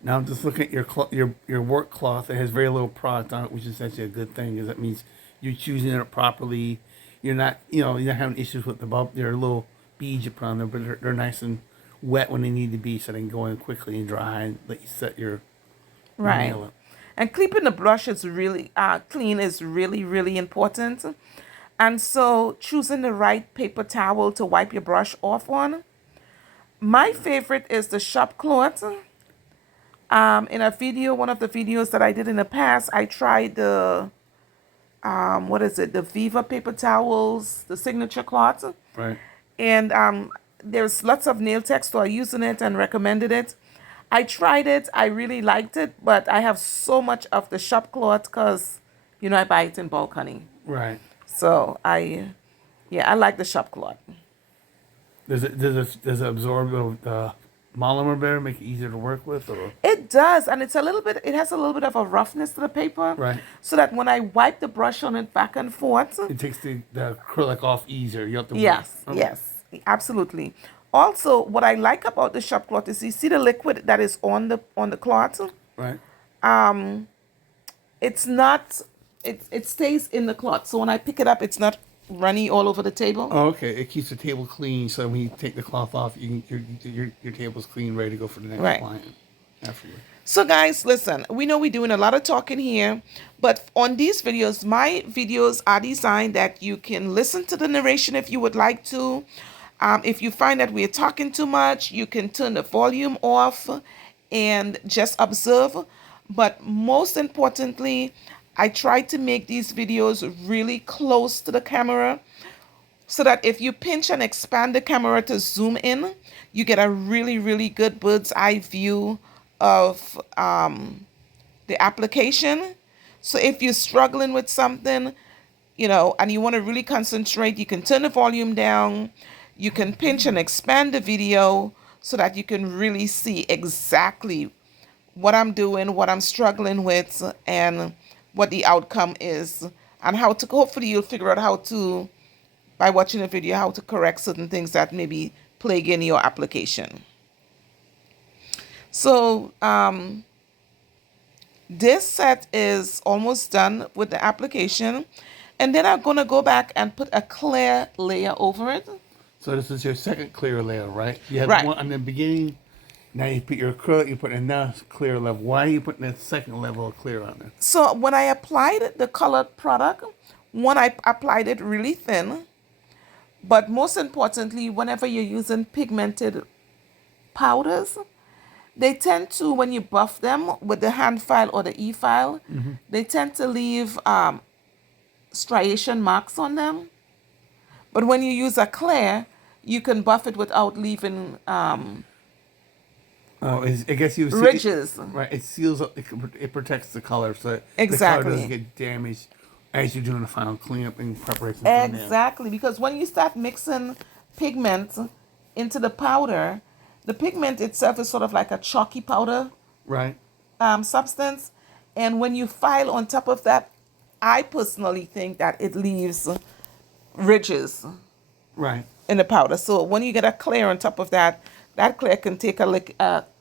Now I'm just looking at your work cloth. It has very little product on it, which is actually a good thing, because that means you're choosing it properly. You're not having issues with the bulb. There are little beads you put on there, but they're nice and wet when they need to be, so they can go in quickly and dry and let you set your right. nail up. And keeping the brush is really clean is really, really important. And so choosing the right paper towel to wipe your brush off on. My favorite is the shop cloth. In a video, one of the videos that I did in the past, I tried the, the Viva paper towels, the signature cloth. Right. And there's lots of nail tech store using it and recommended it. I tried it. I really liked it, but I have so much of the shop cloth because, I buy it in bulk, honey. Right. So I like the shop cloth. Does it absorb the monomer better, make it easier to work with, or? It does, and it has a little bit of a roughness to the paper. Right. So that when I wipe the brush on it back and forth. It takes the acrylic off easier. You have to. Yes, Okay. yes, absolutely. Also, what I like about the shop cloth is you see the liquid that is on the cloth. Right. It's not. It stays in the cloth. So when I pick it up, it's not runny all over the table. Oh, okay. It keeps the table clean, so when you take the cloth off, your table's clean, ready to go for the next Right. client afterward. So guys, listen, we know we're doing a lot of talking here, but on these videos, my videos are designed that you can listen to the narration if you would like to. If you find that we're talking too much, you can turn the volume off and just observe. But most importantly, I try to make these videos really close to the camera so that if you pinch and expand the camera to zoom in, you get a really, really good bird's eye view of the application. So if you're struggling with something, and you want to really concentrate, you can turn the volume down. You can pinch and expand the video so that you can really see exactly what I'm doing, what I'm struggling with, and what the outcome is, and hopefully you'll figure out how to, by watching the video, how to correct certain things that may be plaguing your application. So this set is almost done with the application, and then I'm going to go back and put a clear layer over it. So this is your second clear layer, right? You had Right. one in the beginning, Now you put your acrylic, you put another clear level. Why are you putting a second level of clear on there? So when I applied the colored product, one, I applied it really thin, but most importantly, whenever you're using pigmented powders, they tend to, when you buff them with the hand file or the e-file, they tend to leave striation marks on them. But when you use a clear, you can buff it without leaving I guess you ridges. right. It seals up. It protects the color, so the color doesn't Exactly. get damaged as you're doing the final cleanup and preparation for the nail. Exactly. Because when you start mixing pigment into the pigment itself is sort of like a chalky powder Right. substance. And when you file on top of that, I personally think that it leaves ridges Right. in the powder. So when you get a clear on top of that, that clear can take a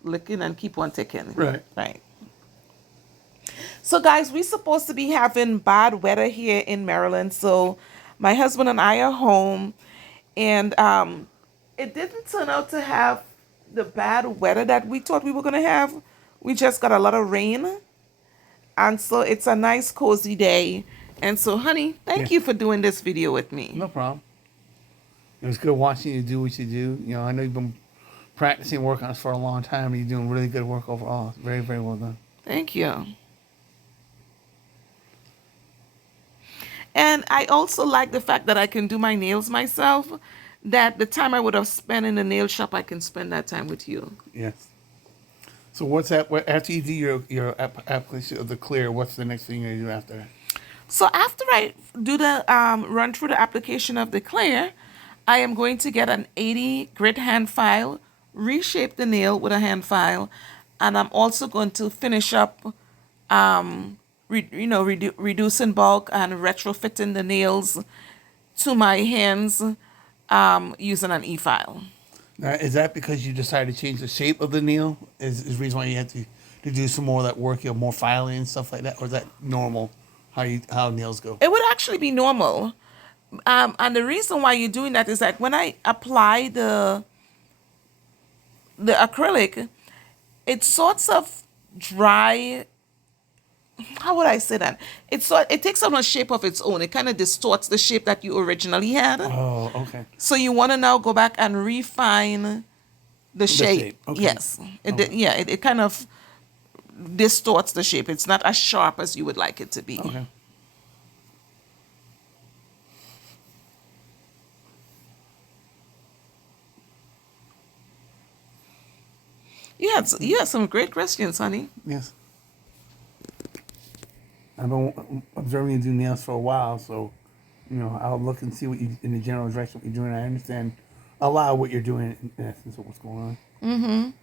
licking and keep on ticking. Right. Right. So guys, we're supposed to be having bad weather here in Maryland. So my husband and I are home, and it didn't turn out to have the bad weather that we thought we were gonna have. We just got a lot of rain, and so it's a nice cozy day. And so, honey, thank Yeah. you for doing this video with me. No problem. It was good watching you do what you do. You know, I know you've been practicing work on this for a long time, and you're doing really good work overall. Very, very well done. Thank you. And I also like the fact that I can do my nails myself. That the time I would have spent in the nail shop, I can spend that time with you. Yes. So what's that? After you do your application of the clear, what's the next thing you do after that? So after I do the run through the application of the clear, I am going to get an 80 grit hand file, reshape the nail with a hand file, and I'm also going to finish up, reducing bulk and retrofitting the nails to my hands using an e-file. Now, is that because you decided to change the shape of the nail? Is the reason why you had to do some more of that work, more filing and stuff like that, or is that normal? How nails go? It would actually be normal. And the reason why you're doing that is that when I apply the acrylic, it sorts of dry. How would I say that? It takes on a shape of its own. It kind of distorts the shape that you originally had. Oh, okay. So you want to now go back and refine the shape. shape, okay. Yes. Okay. It kind of distorts the shape. It's not as sharp as you would like it to be. Okay. You had some great questions, honey. Yes. I've been observing you do nails for a while, so I'll look and see what you in the general direction what you're doing. I understand a lot of what you're doing in essence of what's going on.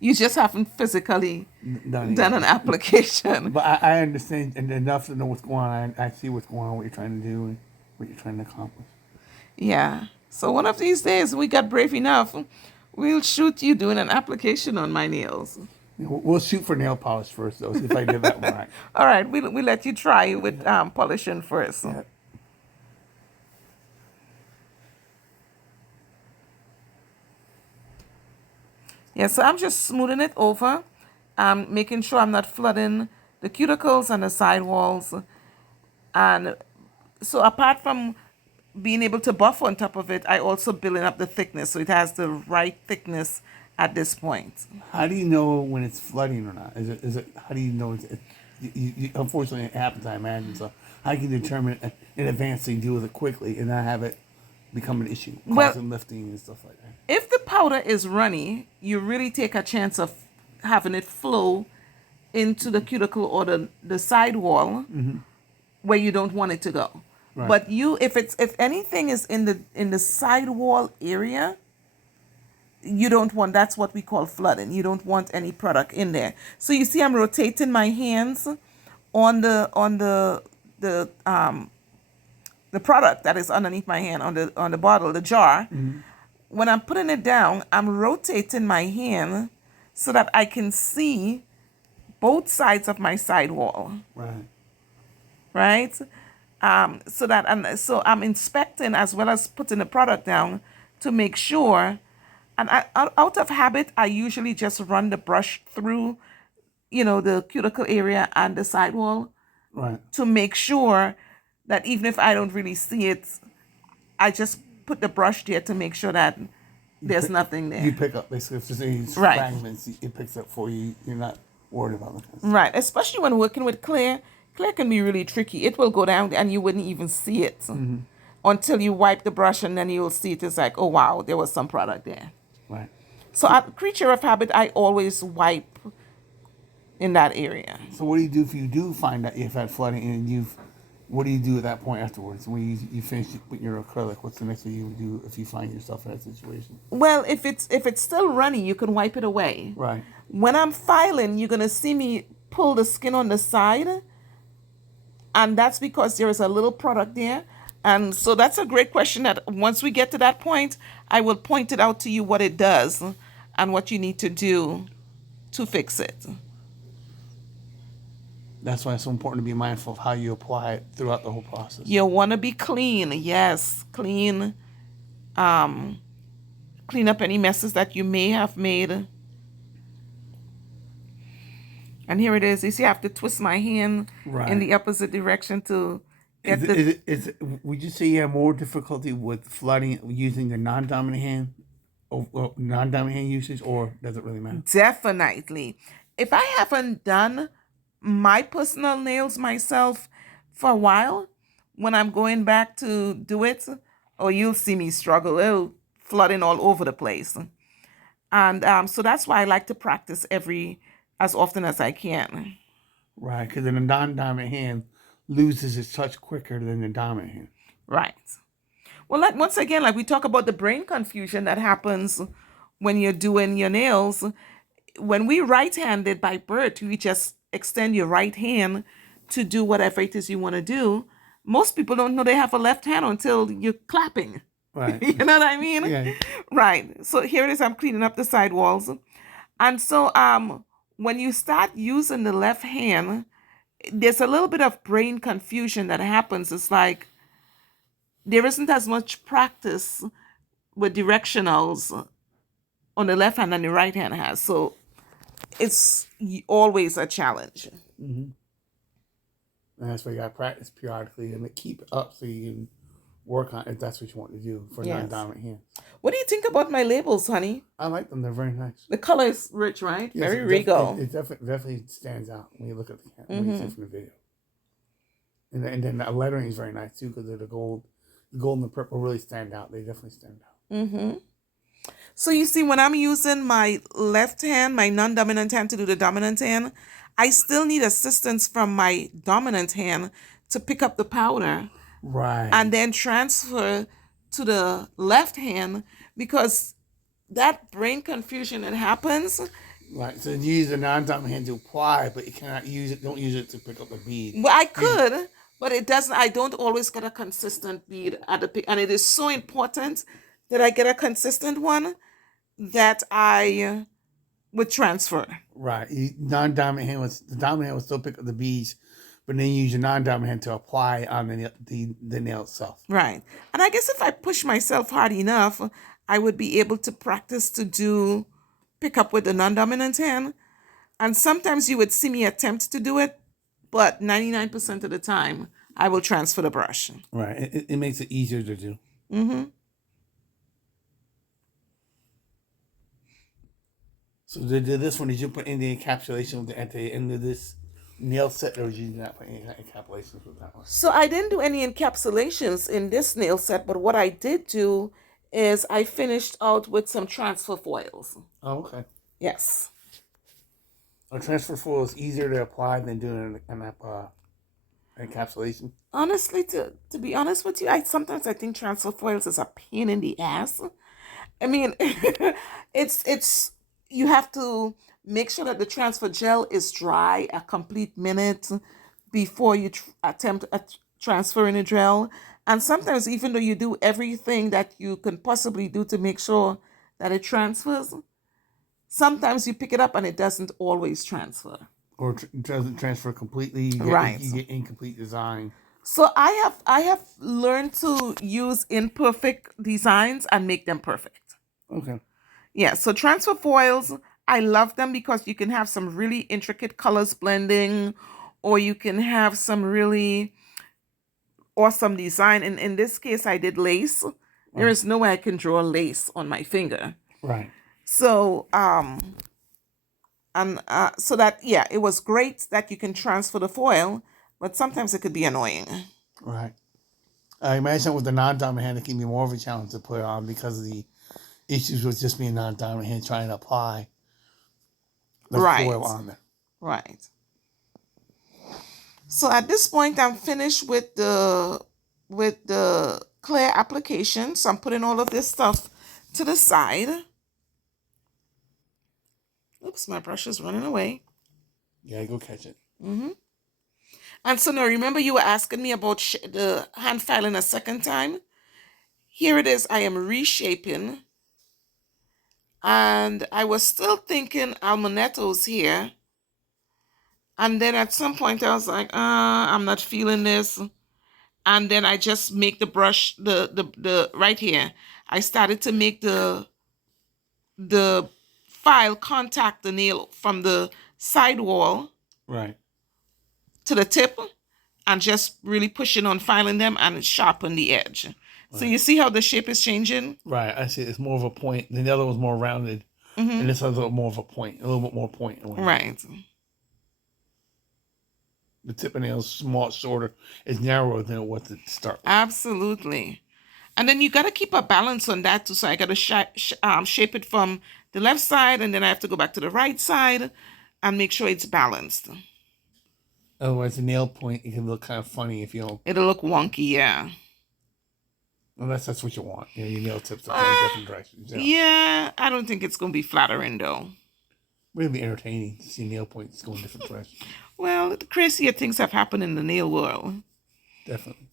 You just haven't physically Done done an application. But I understand and enough to know what's going on. I see what's going on, what you're trying to do, and what you're trying to accomplish. Yeah. So one of these days we got brave enough, we'll shoot you doing an application on my nails. We'll shoot for nail polish first, though, see if I did that one right. All right, we let you try with polishing first. Yeah. Yeah, so I'm just smoothing it over, making sure I'm not flooding the cuticles and the side walls. And so apart from being able to buff on top of it, I also building up the thickness so it has the right thickness at this point. How do you know when it's flooding or not? Is it? How do you know unfortunately, it happens, I imagine. So how can you determine it in advance so you deal with it quickly and not have it become an issue, causing lifting and stuff like that? If the powder is runny, you really take a chance of having it flow into the cuticle or the side wall where you don't want it to go. Right. But if anything is in the side wall area, you don't want, that's what we call flooding. You don't want any product in there. So you see I'm rotating my hands on the product that is underneath my hand on the bottle, the jar. When I'm putting it down, I'm rotating my hand so that I can see both sides of my side wall. Right. Right? So I'm inspecting as well as putting the product down to make sure And out of habit, I usually just run the brush through, the cuticle area and the sidewall Right. to make sure that even if I don't really see it, I just put the brush there to make sure that there's nothing You there. pick up basically if there's any Right. fragments, it picks up for you. You're not worried about it. Right. Especially when working with clear. Clear can be really tricky. It will go down and you wouldn't even see it until you wipe the brush, and then you'll see it. It's like, oh wow, there was some product there. Right. So creature of habit, I always wipe in that area. So what do you do if you do find that you've had flooding and what do you do at that point afterwards when you finish with your acrylic? What's the next thing you would do if you find yourself in that situation? Well, if it's still runny, you can wipe it away. Right. When I'm filing, you're gonna see me pull the skin on the side, and that's because there is a little product there. And so that's a great question that once we get to that point, I will point it out to you what it does and what you need to do to fix it. That's why it's so important to be mindful of how you apply it throughout the whole process. You want to be clean. Yes, clean. Clean up any messes that you may have made. And here it is. You see, I have to twist my hand in the opposite direction to get would you say you have more difficulty with flooding using the non-dominant hand, or non-dominant hand usage, or does it really matter? Definitely. If I haven't done my personal nails myself for a while, when I'm going back to do it, or you'll see me struggle, flooding all over the place. And so that's why I like to practice as often as I can. Right, because the non-dominant hand loses its touch quicker than the dominant hand. Right. Well, once again, like we talk about the brain confusion that happens when you're doing your nails. When we right-handed by birth, we just extend your right hand to do whatever it is you want to do. Most people don't know they have a left hand until you're clapping. Right. You know what I mean? Yeah. Right. So here it is. I'm cleaning up the sidewalls. And so when you start using the left hand, there's a little bit of brain confusion that happens. It's like there isn't as much practice with directionals on the left hand than the right hand has. So it's always a challenge. Mm-hmm. And that's why you got to practice periodically and keep it up so you can work on it if that's what you want to do for non-dominant hands. What do you think about my labels, honey? I like them. They're very nice. The color is rich, right? Yes, very regal. It definitely stands out when you look at the when you see it from the video. And then the lettering is very nice too because of the gold. The gold and the purple really stand out. They definitely stand out. Mm-hmm. So you see, when I'm using my left hand, my non-dominant hand to do the dominant hand, I still need assistance from my dominant hand to pick up the powder. Right. And then transfer to the left hand because that brain confusion that happens. Right. So you use the non-dominant hand to apply, but you cannot use it. Don't use it to pick up the bead. Well, I could, but it doesn't. I don't always get a consistent bead at the pick, and it is so important that I get a consistent one that I would transfer. Right. The dominant hand would still pick up the beads, but then you use your non-dominant hand to apply on the nail itself. Right. And I guess if I push myself hard enough, I would be able to practice to pick up with the non-dominant hand. And sometimes you would see me attempt to do it, but 99% of the time, I will transfer the brush. Right. It makes it easier to do. Mm-hmm. So this one, did you put in the encapsulation at the end of this nail set, or did you not put any encapsulations with that one? So I didn't do any encapsulations in this nail set, but what I did do is I finished out with some transfer foils. Oh, okay. Yes. A transfer foil is easier to apply than doing an encapsulation. Honestly, to be honest with you, sometimes I think transfer foils is a pain in the ass. I mean, it's you have to make sure that the transfer gel is dry a complete minute before you attempt transferring the gel. And sometimes even though you do everything that you can possibly do to make sure that it transfers, sometimes you pick it up and it doesn't always transfer. Or doesn't transfer completely. Right. You get incomplete design. So I have learned to use imperfect designs and make them perfect. Okay. Yeah, so transfer foils, I love them because you can have some really intricate colors blending, or you can have some really awesome design. And in this case, I did lace. There is no way I can draw lace on my finger. Right. So, and so that, yeah, it was great that you can transfer the foil, but sometimes it could be annoying. Right. I imagine with the non-dominant hand, it can be more of a challenge to put on because of the issues with just being non-dominant hand trying to apply the Right. foil on there. Right. So at this point, I'm finished with the clear application. So I'm putting all of this stuff to the side. Oops, my brush is running away. Yeah, go catch it. And so now remember you were asking me about the hand filing a second time. Here it is. I am reshaping. And I was still thinking almanettos here. And then at some point I was like, I'm not feeling this. And then I just make the brush, the right here. I started to make the file contact the nail from the side wall Right. to the tip, and just really pushing on filing them and sharpen the edge. So you see how the shape is changing? Right. I see. It's more of a point. The other one's more rounded, and this one's a little more of a point, a little bit more point. Right. The tip of the nail is small, shorter. It's narrower than it was to start with. Absolutely. And then you got to keep a balance on that too. So I got to shape it from the left side, and then I have to go back to the right side and make sure it's balanced. Otherwise, the nail point, it can look kind of funny if you don't. It'll look wonky, yeah. Unless that's what you want. You know, your nail tips to point different directions. Yeah, I don't think it's going to be flattering though. It'd be entertaining to see nail points going different directions. Well, crazier things have happened in the nail world. Definitely.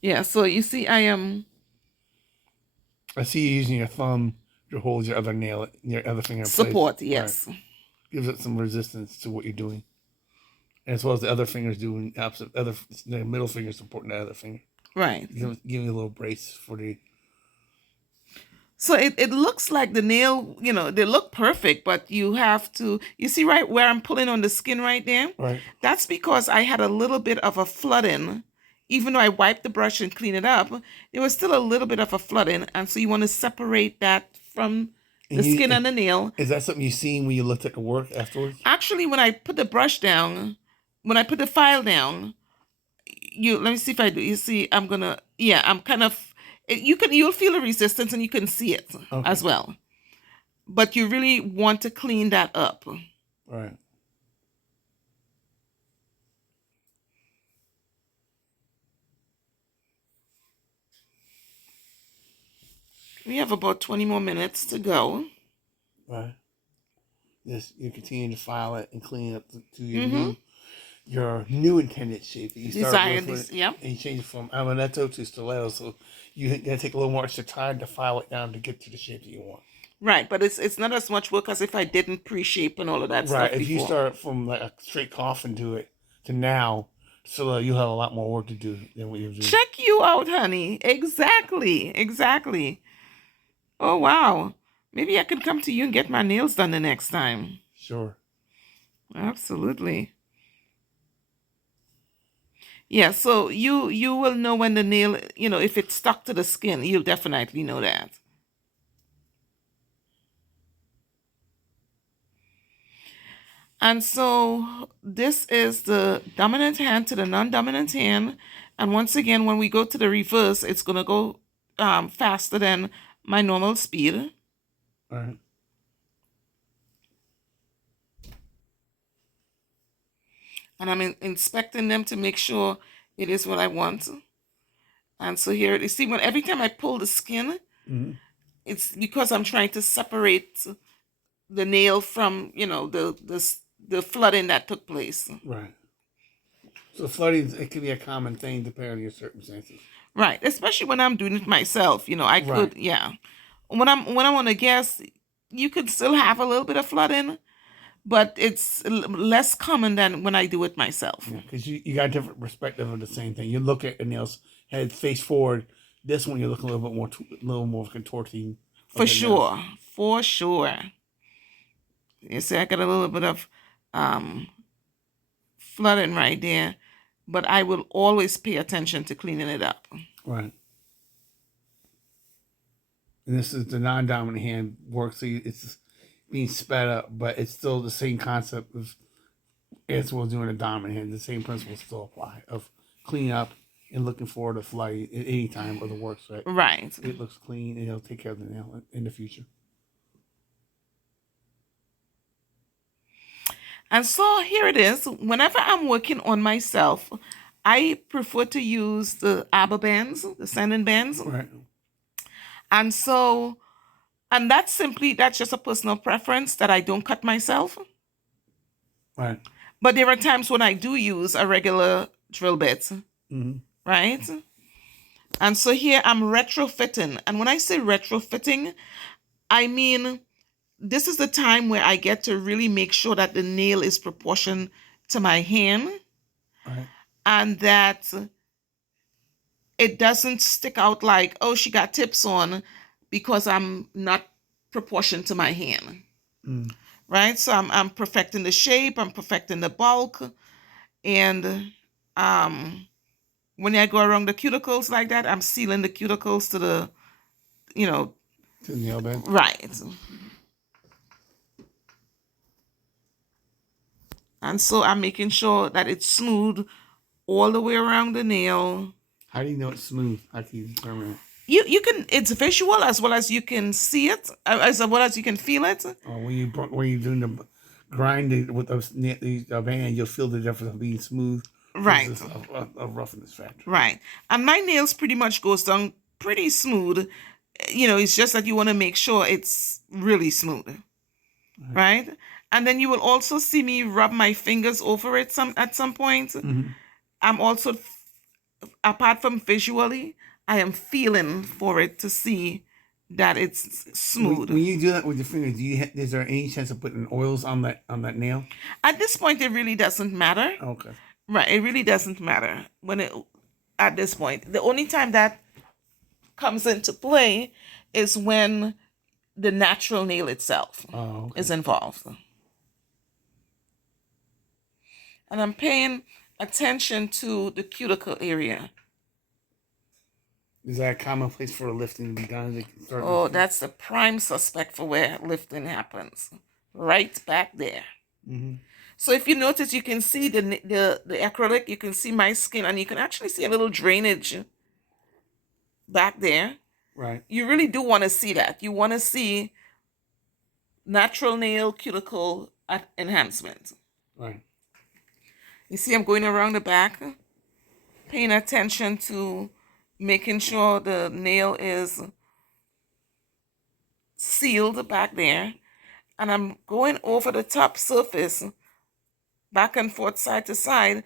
Yeah, so you see I see you using your thumb to hold your other nail, your other finger in place. support, yes. Right. Gives it some resistance to what you're doing. As well as the other fingers doing opposite, the middle finger supporting the other finger. Right. Give you a little brace for the. So it looks like the nail, they look perfect, but you have to, you see right where I'm pulling on the skin right there? Right. That's because I had a little bit of a flooding. Even though I wiped the brush and clean it up, there was still a little bit of a flooding. And so you want to separate that from the skin and the nail. Is that something you seen when you looked at the work afterwards? Actually, when I put the brush down, when I put the file down, let me see if I do. You see, I'm kind of, you'll feel the resistance and you can see it as well. But you really want to clean that up. Right. We have about 20 more minutes to go. Right. Yes, you continue to file it and clean it up to your new intended shape that you started with. Yep. And you change it from amanetto to stiletto, so you got to take a little more extra time to file it down to get to the shape that you want. Right, but it's not as much work as if I didn't pre-shape and all of that stuff Right, if before. you start from like a straight coffin to now, so you'll have a lot more work to do than what you're doing. Check you out, honey. Exactly. Oh, wow. Maybe I could come to you and get my nails done the next time. Sure. Absolutely. Yeah, so you will know when the nail, if it's stuck to the skin, you'll definitely know that. And so this is the dominant hand to the non-dominant hand. And once again, when we go to the reverse, it's going to go faster than my normal speed. All right. And I'm inspecting them to make sure it is what I want. And so here, you see, every time I pull the skin, it's because I'm trying to separate the nail from, the flooding that took place. Right. So flooding, it can be a common thing depending on your circumstances. Right, especially when I'm doing it myself. I could, yeah. When I'm on a guest, you could still have a little bit of flooding, but it's less common than when I do it myself. Yeah, because you got a different perspective of the same thing. You look at the nails head face forward. This one you're looking a little more contorting For the nails. sure. For sure. You see, I got a little bit of flooding right there, but I will always pay attention to cleaning it up. Right. And this is the non-dominant hand work, so it's being sped up, but it's still the same concept as well doing a dominant hand. The same principles still apply of cleaning up and looking for the flight at any time of the work site. Right. It looks clean, and it'll take care of the nail in the future. And so here it is. Whenever I'm working on myself, I prefer to use the arbor bands, the sanding bands. Right. And so, and that's just a personal preference that I don't cut myself. Right. But there are times when I do use a regular drill bit, Mm-hmm. right? And so here I'm retrofitting. And when I say retrofitting, I mean, this is the time where I get to really make sure that the nail is proportioned to my hand, Right. and that it doesn't stick out like, oh, she got tips on, because I'm not proportioned to my hand. Mm. Right? So I'm perfecting the shape, I'm perfecting the bulk, and when I go around the cuticles like that, I'm sealing the cuticles to the, To the nail bed. right. And so I'm making sure that it's smooth all the way around the nail. How do you know it's smooth? How can you determine it? You can, it's visual as well as you can see it, as well as you can feel it. When you're doing the grinding with the band, you'll feel the difference of being smooth Right. versus a roughness factor. Right. And my nails pretty much goes down pretty smooth. It's just that you want to make sure it's really smooth. Right? And then you will also see me rub my fingers over it at some point. Mm-hmm. I'm also, apart from visually, I am feeling for it to see that it's smooth. When you do that with your fingers, is there any chance of putting oils on that nail? At this point, it really doesn't matter. Okay. Right. It really doesn't matter at this point. The only time that comes into play is when the natural nail itself is involved. And I'm paying attention to the cuticle area. Is that a common place for lifting to be done? That's the prime suspect for where lifting happens. Right back there. Mm-hmm. So if you notice, you can see the acrylic, you can see my skin, and you can actually see a little drainage back there. Right. You really do want to see that. You want to see natural nail cuticle enhancement. Right. You see, I'm going around the back, paying attention to making sure the nail is sealed back there. And I'm going over the top surface, back and forth, side to side.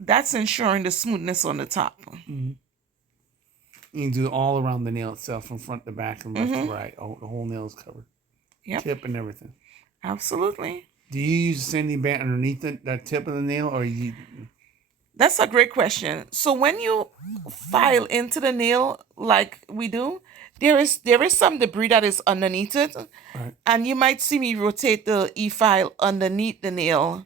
That's ensuring the smoothness on the top. Mm-hmm. You can do it all around the nail itself, from front to back and left to right. Oh, the whole nail is covered. Yep. Tip and everything. Absolutely. Do you use a sanding band underneath that tip of the nail, or you? That's a great question. So when you file into the nail like we do, there is some debris that is underneath it. Right. And you might see me rotate the e-file underneath the nail,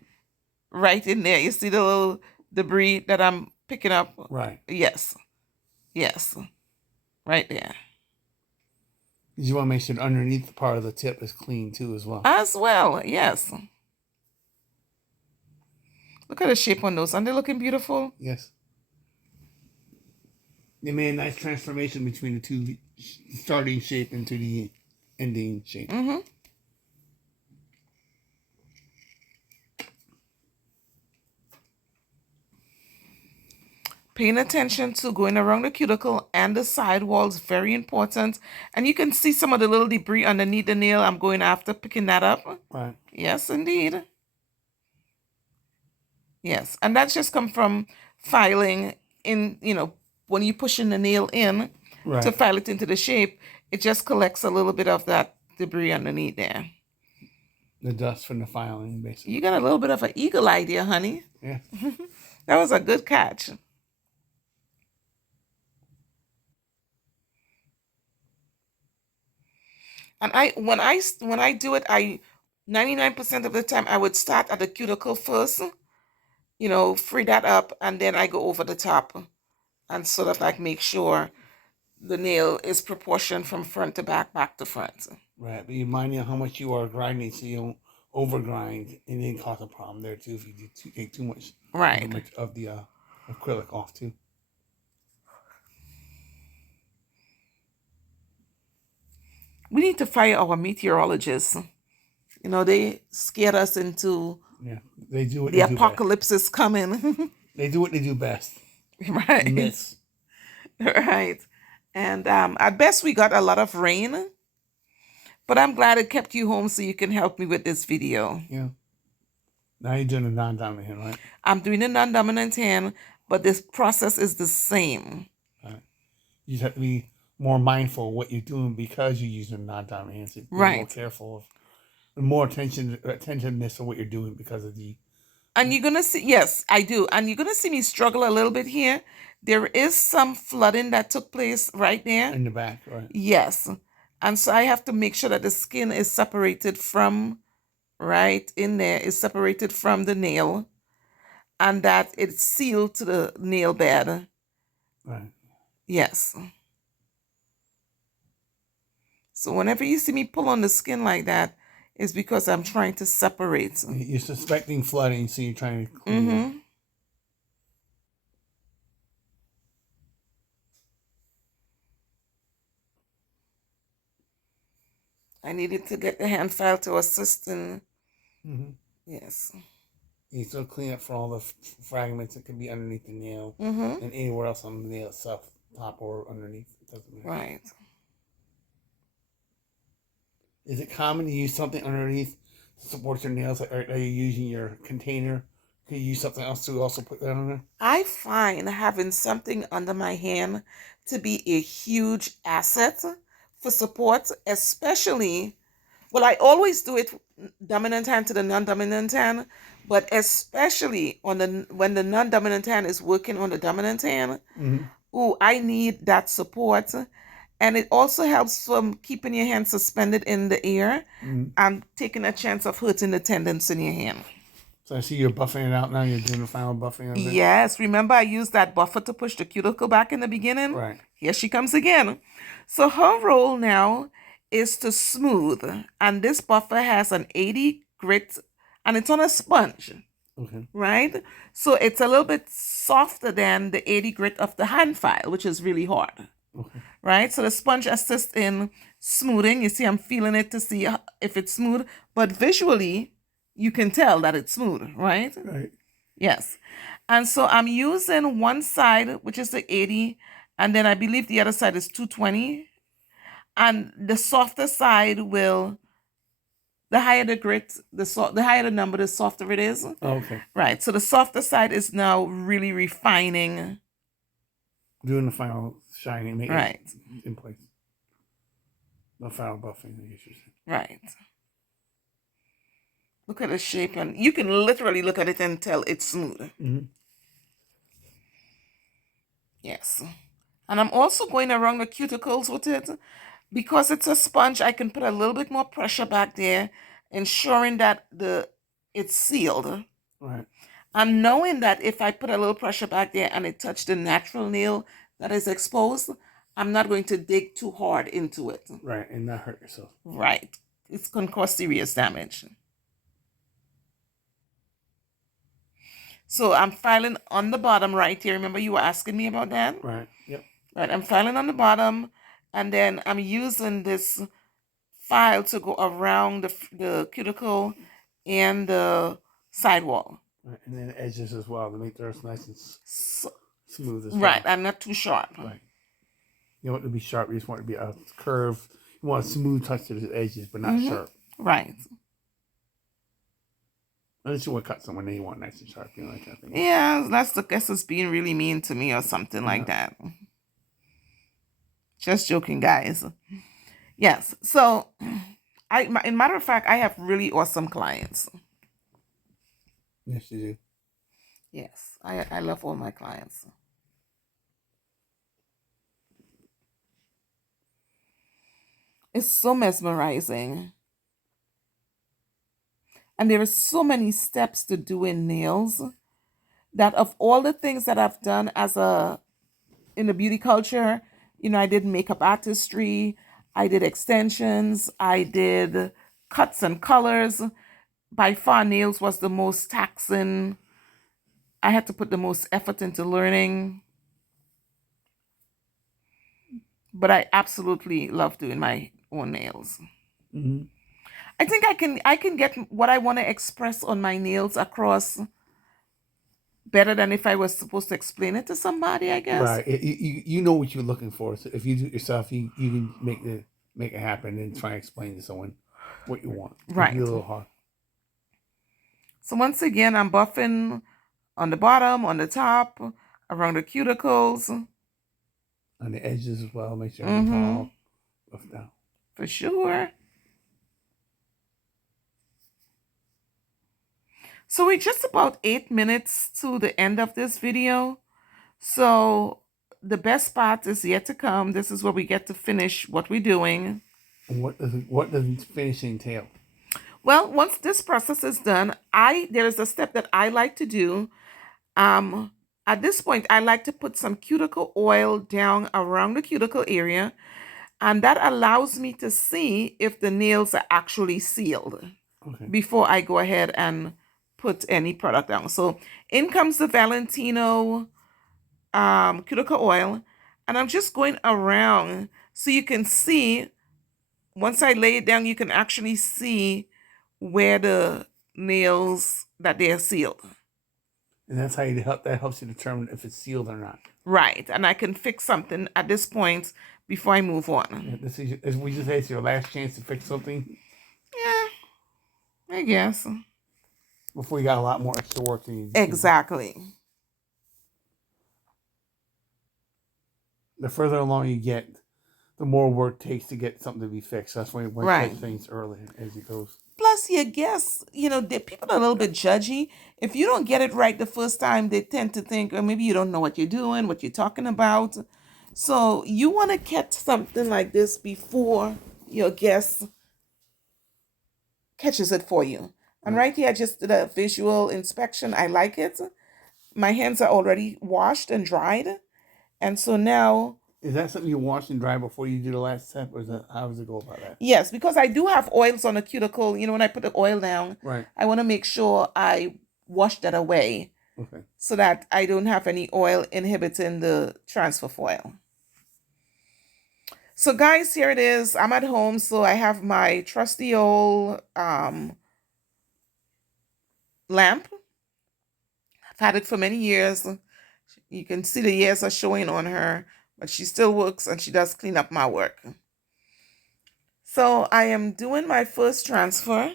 right in there. You see the little debris that I'm picking up? Right. Yes. Right there. You want to make sure underneath the part of the tip is clean too, as well. As well, yes. Look at the shape on those. Aren't they looking beautiful? Yes. They made a nice transformation between the two starting shape into the ending shape. Mm-hmm. Paying attention to going around the cuticle and the side walls, very important. And you can see some of the little debris underneath the nail. I'm going after picking that up. Right. Yes, indeed. Yes, and that's just come from filing in, when you pushing the nail in to file it into the shape, it just collects a little bit of that debris underneath there. The dust from the filing, basically. You got a little bit of an eagle eye there, honey. Yeah. That was a good catch. And when I do it, I 99% of the time I would start at the cuticle first, free that up, and then I go over the top and sort of like make sure the nail is proportioned from front to back, back to front. Right, but you mind how much you are grinding so you don't overgrind and then cause a problem there too if you take too much Right. of the acrylic off too. We need to fire our meteorologists. They scared us into Yeah, they do what the they do best. apocalypse is coming. They do what they do best. Right. Miss. Right. And at best we got a lot of rain, but I'm glad it kept you home so you can help me with this video. Yeah. Now you're doing a non-dominant hand, right? I'm doing a non-dominant hand, but this process is the same. Right. You just have to be more mindful of what you're doing because you're using a non-dominant hand. So be Right. more careful of more attentiveness of what you're doing because of the. And you're gonna see, yes, I do. And you're gonna see me struggle a little bit here. There is some flooding that took place right there. In the back, right? Yes. And so I have to make sure that the skin is separated from, right in there, is separated from the nail, and that it's sealed to the nail bed. Right. Yes. So whenever you see me pull on the skin like that, it's because I'm trying to separate. You're suspecting flooding, so you're trying to clean it. I needed to get the hand file to assist in. Mm-hmm. Yes. You still clean up for all the fragments that could be underneath the nail Mm-hmm. and anywhere else on the nail itself, top or underneath. It doesn't matter. Right. Is it common to use something underneath to support your nails? Are you using your container? Can you use something else to also put that on there? I find having something under my hand to be a huge asset for support, especially, well, I always do it dominant hand to the non-dominant hand, but especially when the non-dominant hand is working on the dominant hand. Ooh, I need that support. And it also helps from keeping your hand suspended in the air and taking a chance of hurting the tendons in your hand. So I see you're buffing it out now. You're doing the final buffing of it. Yes, remember I used that buffer to push the cuticle back in the beginning? Right. Here she comes again. So her role now is to smooth. And this buffer has an 80 grit and it's on a sponge. Okay. Right? So it's a little bit softer than the 80 grit of the hand file, which is really hard. Okay. Right? So the sponge assists in smoothing. You see, I'm feeling it to see if it's smooth, but visually, you can tell that it's smooth, right? Right. Yes. And so I'm using one side, which is the 80, and then I believe the other side is 220. And the softer side will, the higher the grit, the higher the number, the softer it is. Oh, okay. Right. So the softer side is now really refining. Doing the final shining, making Right. it in place. The final buffing, I guess you're saying. Right. Look at the shape, and you can literally look at it and tell it's smooth. Mm-hmm. Yes. And I'm also going around the cuticles with it. Because it's a sponge, I can put a little bit more pressure back there, ensuring that it's sealed. Right. And knowing that if I put a little pressure back there and it touched the natural nail that is exposed, I'm not going to dig too hard into it. Right, and not hurt yourself. Right. It's going to cause serious damage. So I'm filing on the bottom right here. Remember you were asking me about that? Right, yep. Right, I'm filing on the bottom, and then I'm using this file to go around the cuticle and the sidewall. Right, and then the edges as well to make theirs nice and smooth as well. Right, and not too sharp. Right. You don't want it to be sharp. You just want it to be a curve. You want a smooth touch to the edges, but not sharp. Right. Unless you want to cut someone, then you want nice and sharp. You know, that kind of thing. Yeah, that's the guess is being really mean to me or something like that. Just joking, guys. Yes. So, in matter of fact, I have really awesome clients. Yes, you do. Yes, I love all my clients. It's so mesmerizing. And there are so many steps to doing nails that of all the things that I've done as a in the beauty culture, I did makeup artistry, I did extensions, I did cuts and colors. By far, nails was the most taxing. I had to put the most effort into learning, but I absolutely love doing my own nails. Hmm. I think I can get what I want to express on my nails across better than if I was supposed to explain it to somebody, I guess. Right. You know what you're looking for. So if you do it yourself, you can make it happen and try and explain to someone what you want. It can be a Right. little hard. So once again, I'm buffing on the bottom, on the top, around the cuticles. On the edges as well. Make sure everything's Mm-hmm. all roughed out. For sure. So we're just about 8 minutes to the end of this video. So the best part is yet to come. This is where we get to finish what we're doing. And what does finishing entail? Well, once this process is done, there is a step that I like to do. At this point, I like to put some cuticle oil down around the cuticle area, and that allows me to see if the nails are actually sealed Okay. before I go ahead and put any product down. So in comes the Valentino cuticle oil, and I'm just going around so you can see. Once I lay it down, you can actually see where the nails that they are sealed. And that's how that helps you determine if it's sealed or not. Right, and I can fix something at this point before I move on. Yeah, this is as we just say, it's your last chance to fix something Yeah, I guess. before you got a lot more extra work to do. Exactly. The further along you get, the more work it takes to get something to be fixed. That's why we Right. fix things early as it goes. Plus, you guess, people are a little bit judgy. If you don't get it right the first time, they tend to think, or maybe you don't know what you're doing, what you're talking about. So you want to catch something like this before your guest catches it for you. And right here, I just did a visual inspection. I like it. My hands are already washed and dried. And so now, Is that something you wash and dry before you do the last step, or how does it go about that? yes, because I do have oils on the cuticle. When I put the oil down, Right. I want to make sure I wash that away Okay. so that I don't have any oil inhibiting the transfer foil. So guys, here it is. I'm at home, so I have my trusty old lamp. I've had it for many years. You can see the years are showing on her, but she still works and she does clean up my work. So I am doing my first transfer.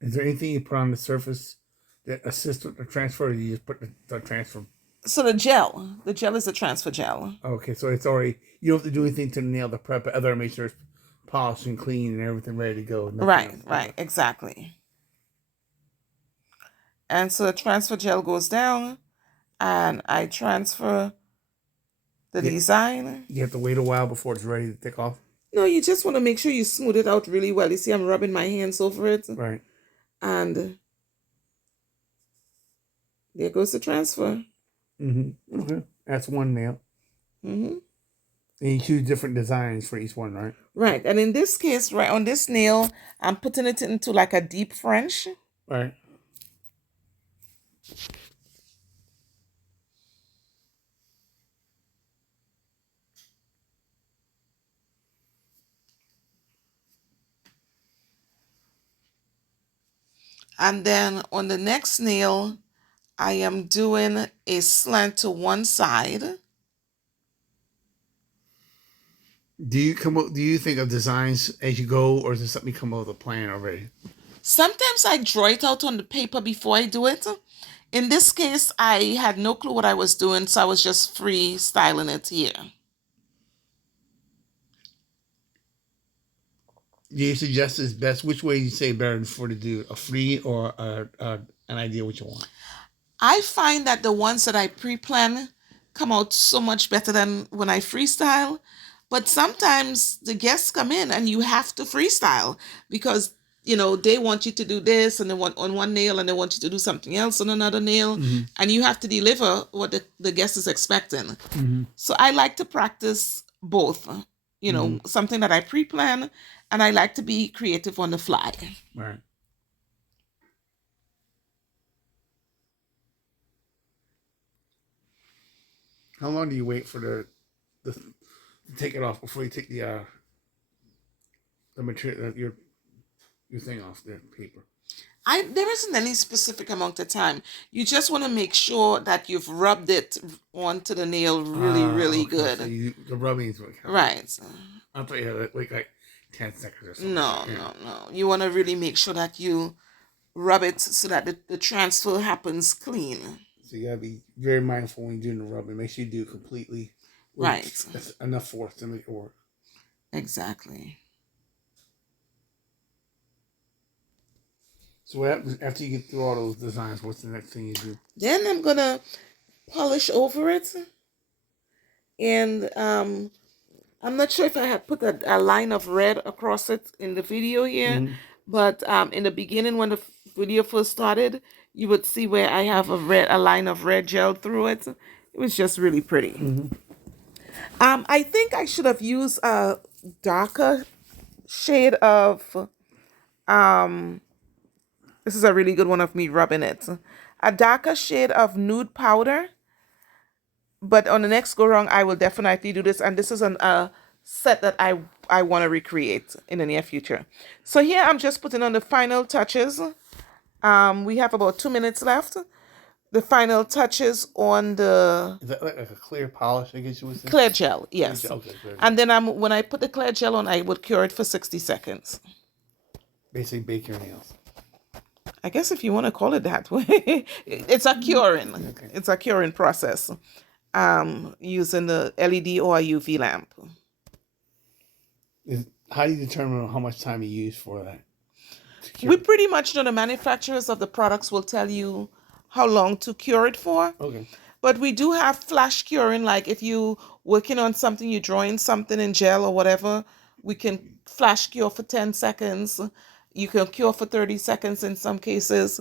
Is there anything you put on the surface that assists with the transfer, or you just put the transfer? So the gel is the transfer gel. Okay, so it's already, you don't have to do anything to the nail to prep it, other than make sure it's polished and clean and everything ready to go. Nothing Right, else. right, exactly. And so the transfer gel goes down and I transfer the design. You have to wait a while before it's ready to take off. No, you just want to make sure you smooth it out really well. You see, I'm rubbing my hands over it. Right. And there goes the transfer. Mm-hmm. Okay. That's one nail. Mm-hmm. And you choose different designs for each one, right? Right. And in this case, right on this nail, I'm putting it into like a deep French. Right. And then on the next nail, I am doing a slant to one side. Do you think of designs as you go, or is it something you come up with a plan already? Sometimes I draw it out on the paper before I do it. In this case, I had no clue what I was doing, so I was just freestyling it here. Do you suggest is best? Which way you say better for to do a free or an idea what you want? I find that the ones that I pre-plan come out so much better than when I freestyle. But sometimes the guests come in and you have to freestyle because they want you to do this and they want on one nail and they want you to do something else on another nail, and you have to deliver what the guest is expecting. So I like to practice both, something that I pre-plan, and I like to be creative on the fly. Right. How long do you wait for the to take it off before you take the material your thing off the paper? There isn't any specific amount of time. You just want to make sure that you've rubbed it onto the nail really Okay. good. So the rubbing is what counts. Right. I thought you had to wait like 10 seconds or something. No, no. You want to really make sure that you rub it so that the transfer happens clean. So you gotta be very mindful when you're doing the rubbing. Make sure you do it completely. Right. That's enough force to make it work. Exactly. So what happens after you get through all those designs? What's the next thing you do? Then I'm gonna polish over it, and I'm not sure if I had put a line of red across it in the video here, but in the beginning when the video first started, you would see where I have a line of red gel through it. It was just really pretty. I think I should have used a darker shade of this is a really good one of me rubbing it. A darker shade of nude powder. But on the next go round, I will definitely do this. And this is a set that I want to recreate in the near future. So here I'm just putting on the final touches. We have about 2 minutes left. The final touches on the... Is that like a clear polish, I guess you would say? Clear gel, yes. Clear gel, okay, clear. And then when I put the clear gel on, I would cure it for 60 seconds. Basically bake your nails. I guess if you want to call it that way. It's a curing. Okay. It's a curing process. Using the LED or a UV lamp. How do you determine how much time you use for that? We pretty much know the manufacturers of the products will tell you how long to cure it for. Okay. But we do have flash curing, like if you working on something, you're drawing something in gel or whatever, we can flash cure for 10 seconds. You can cure for 30 seconds in some cases.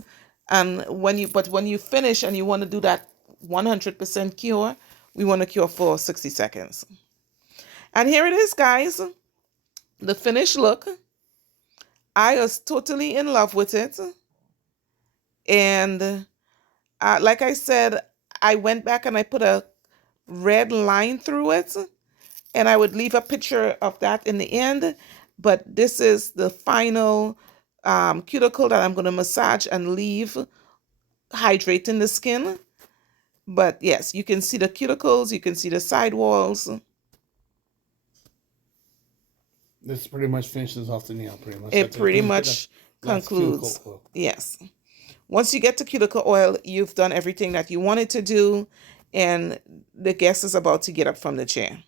And when you finish and you want to do that 100% cure, we want to cure for 60 seconds. And here it is, guys. The finished look. I was totally in love with it. And like I said, I went back and I put a red line through it. And I would leave a picture of that in the end. But this is the final cuticle that I'm going to massage and leave hydrating the skin. But yes, you can see the cuticles, you can see the side walls. This pretty much finishes off the nail, pretty much. It pretty much concludes. Yes. Once you get to cuticle oil, you've done everything that you wanted to do, and the guest is about to get up from the chair.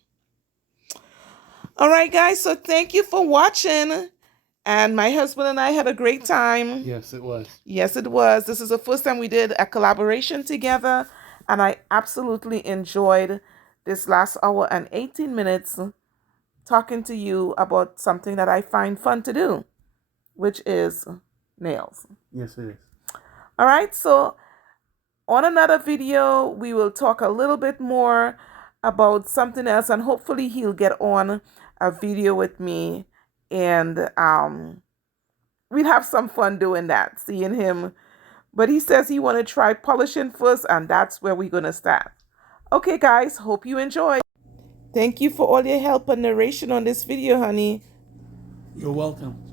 All right, guys, so thank you for watching. And my husband and I had a great time. Yes, it was. Yes, it was. This is the first time we did a collaboration together. And I absolutely enjoyed this last hour and 18 minutes talking to you about something that I find fun to do, which is nails. Yes, it is. All right, so on another video, we will talk a little bit more about something else, and hopefully he'll get on a video with me, and we'll have some fun doing that, seeing him. But he says he want to try polishing first, and that's where we're going to start. Okay, guys, hope you enjoy. Thank you for all your help and narration on this video, honey. You're welcome.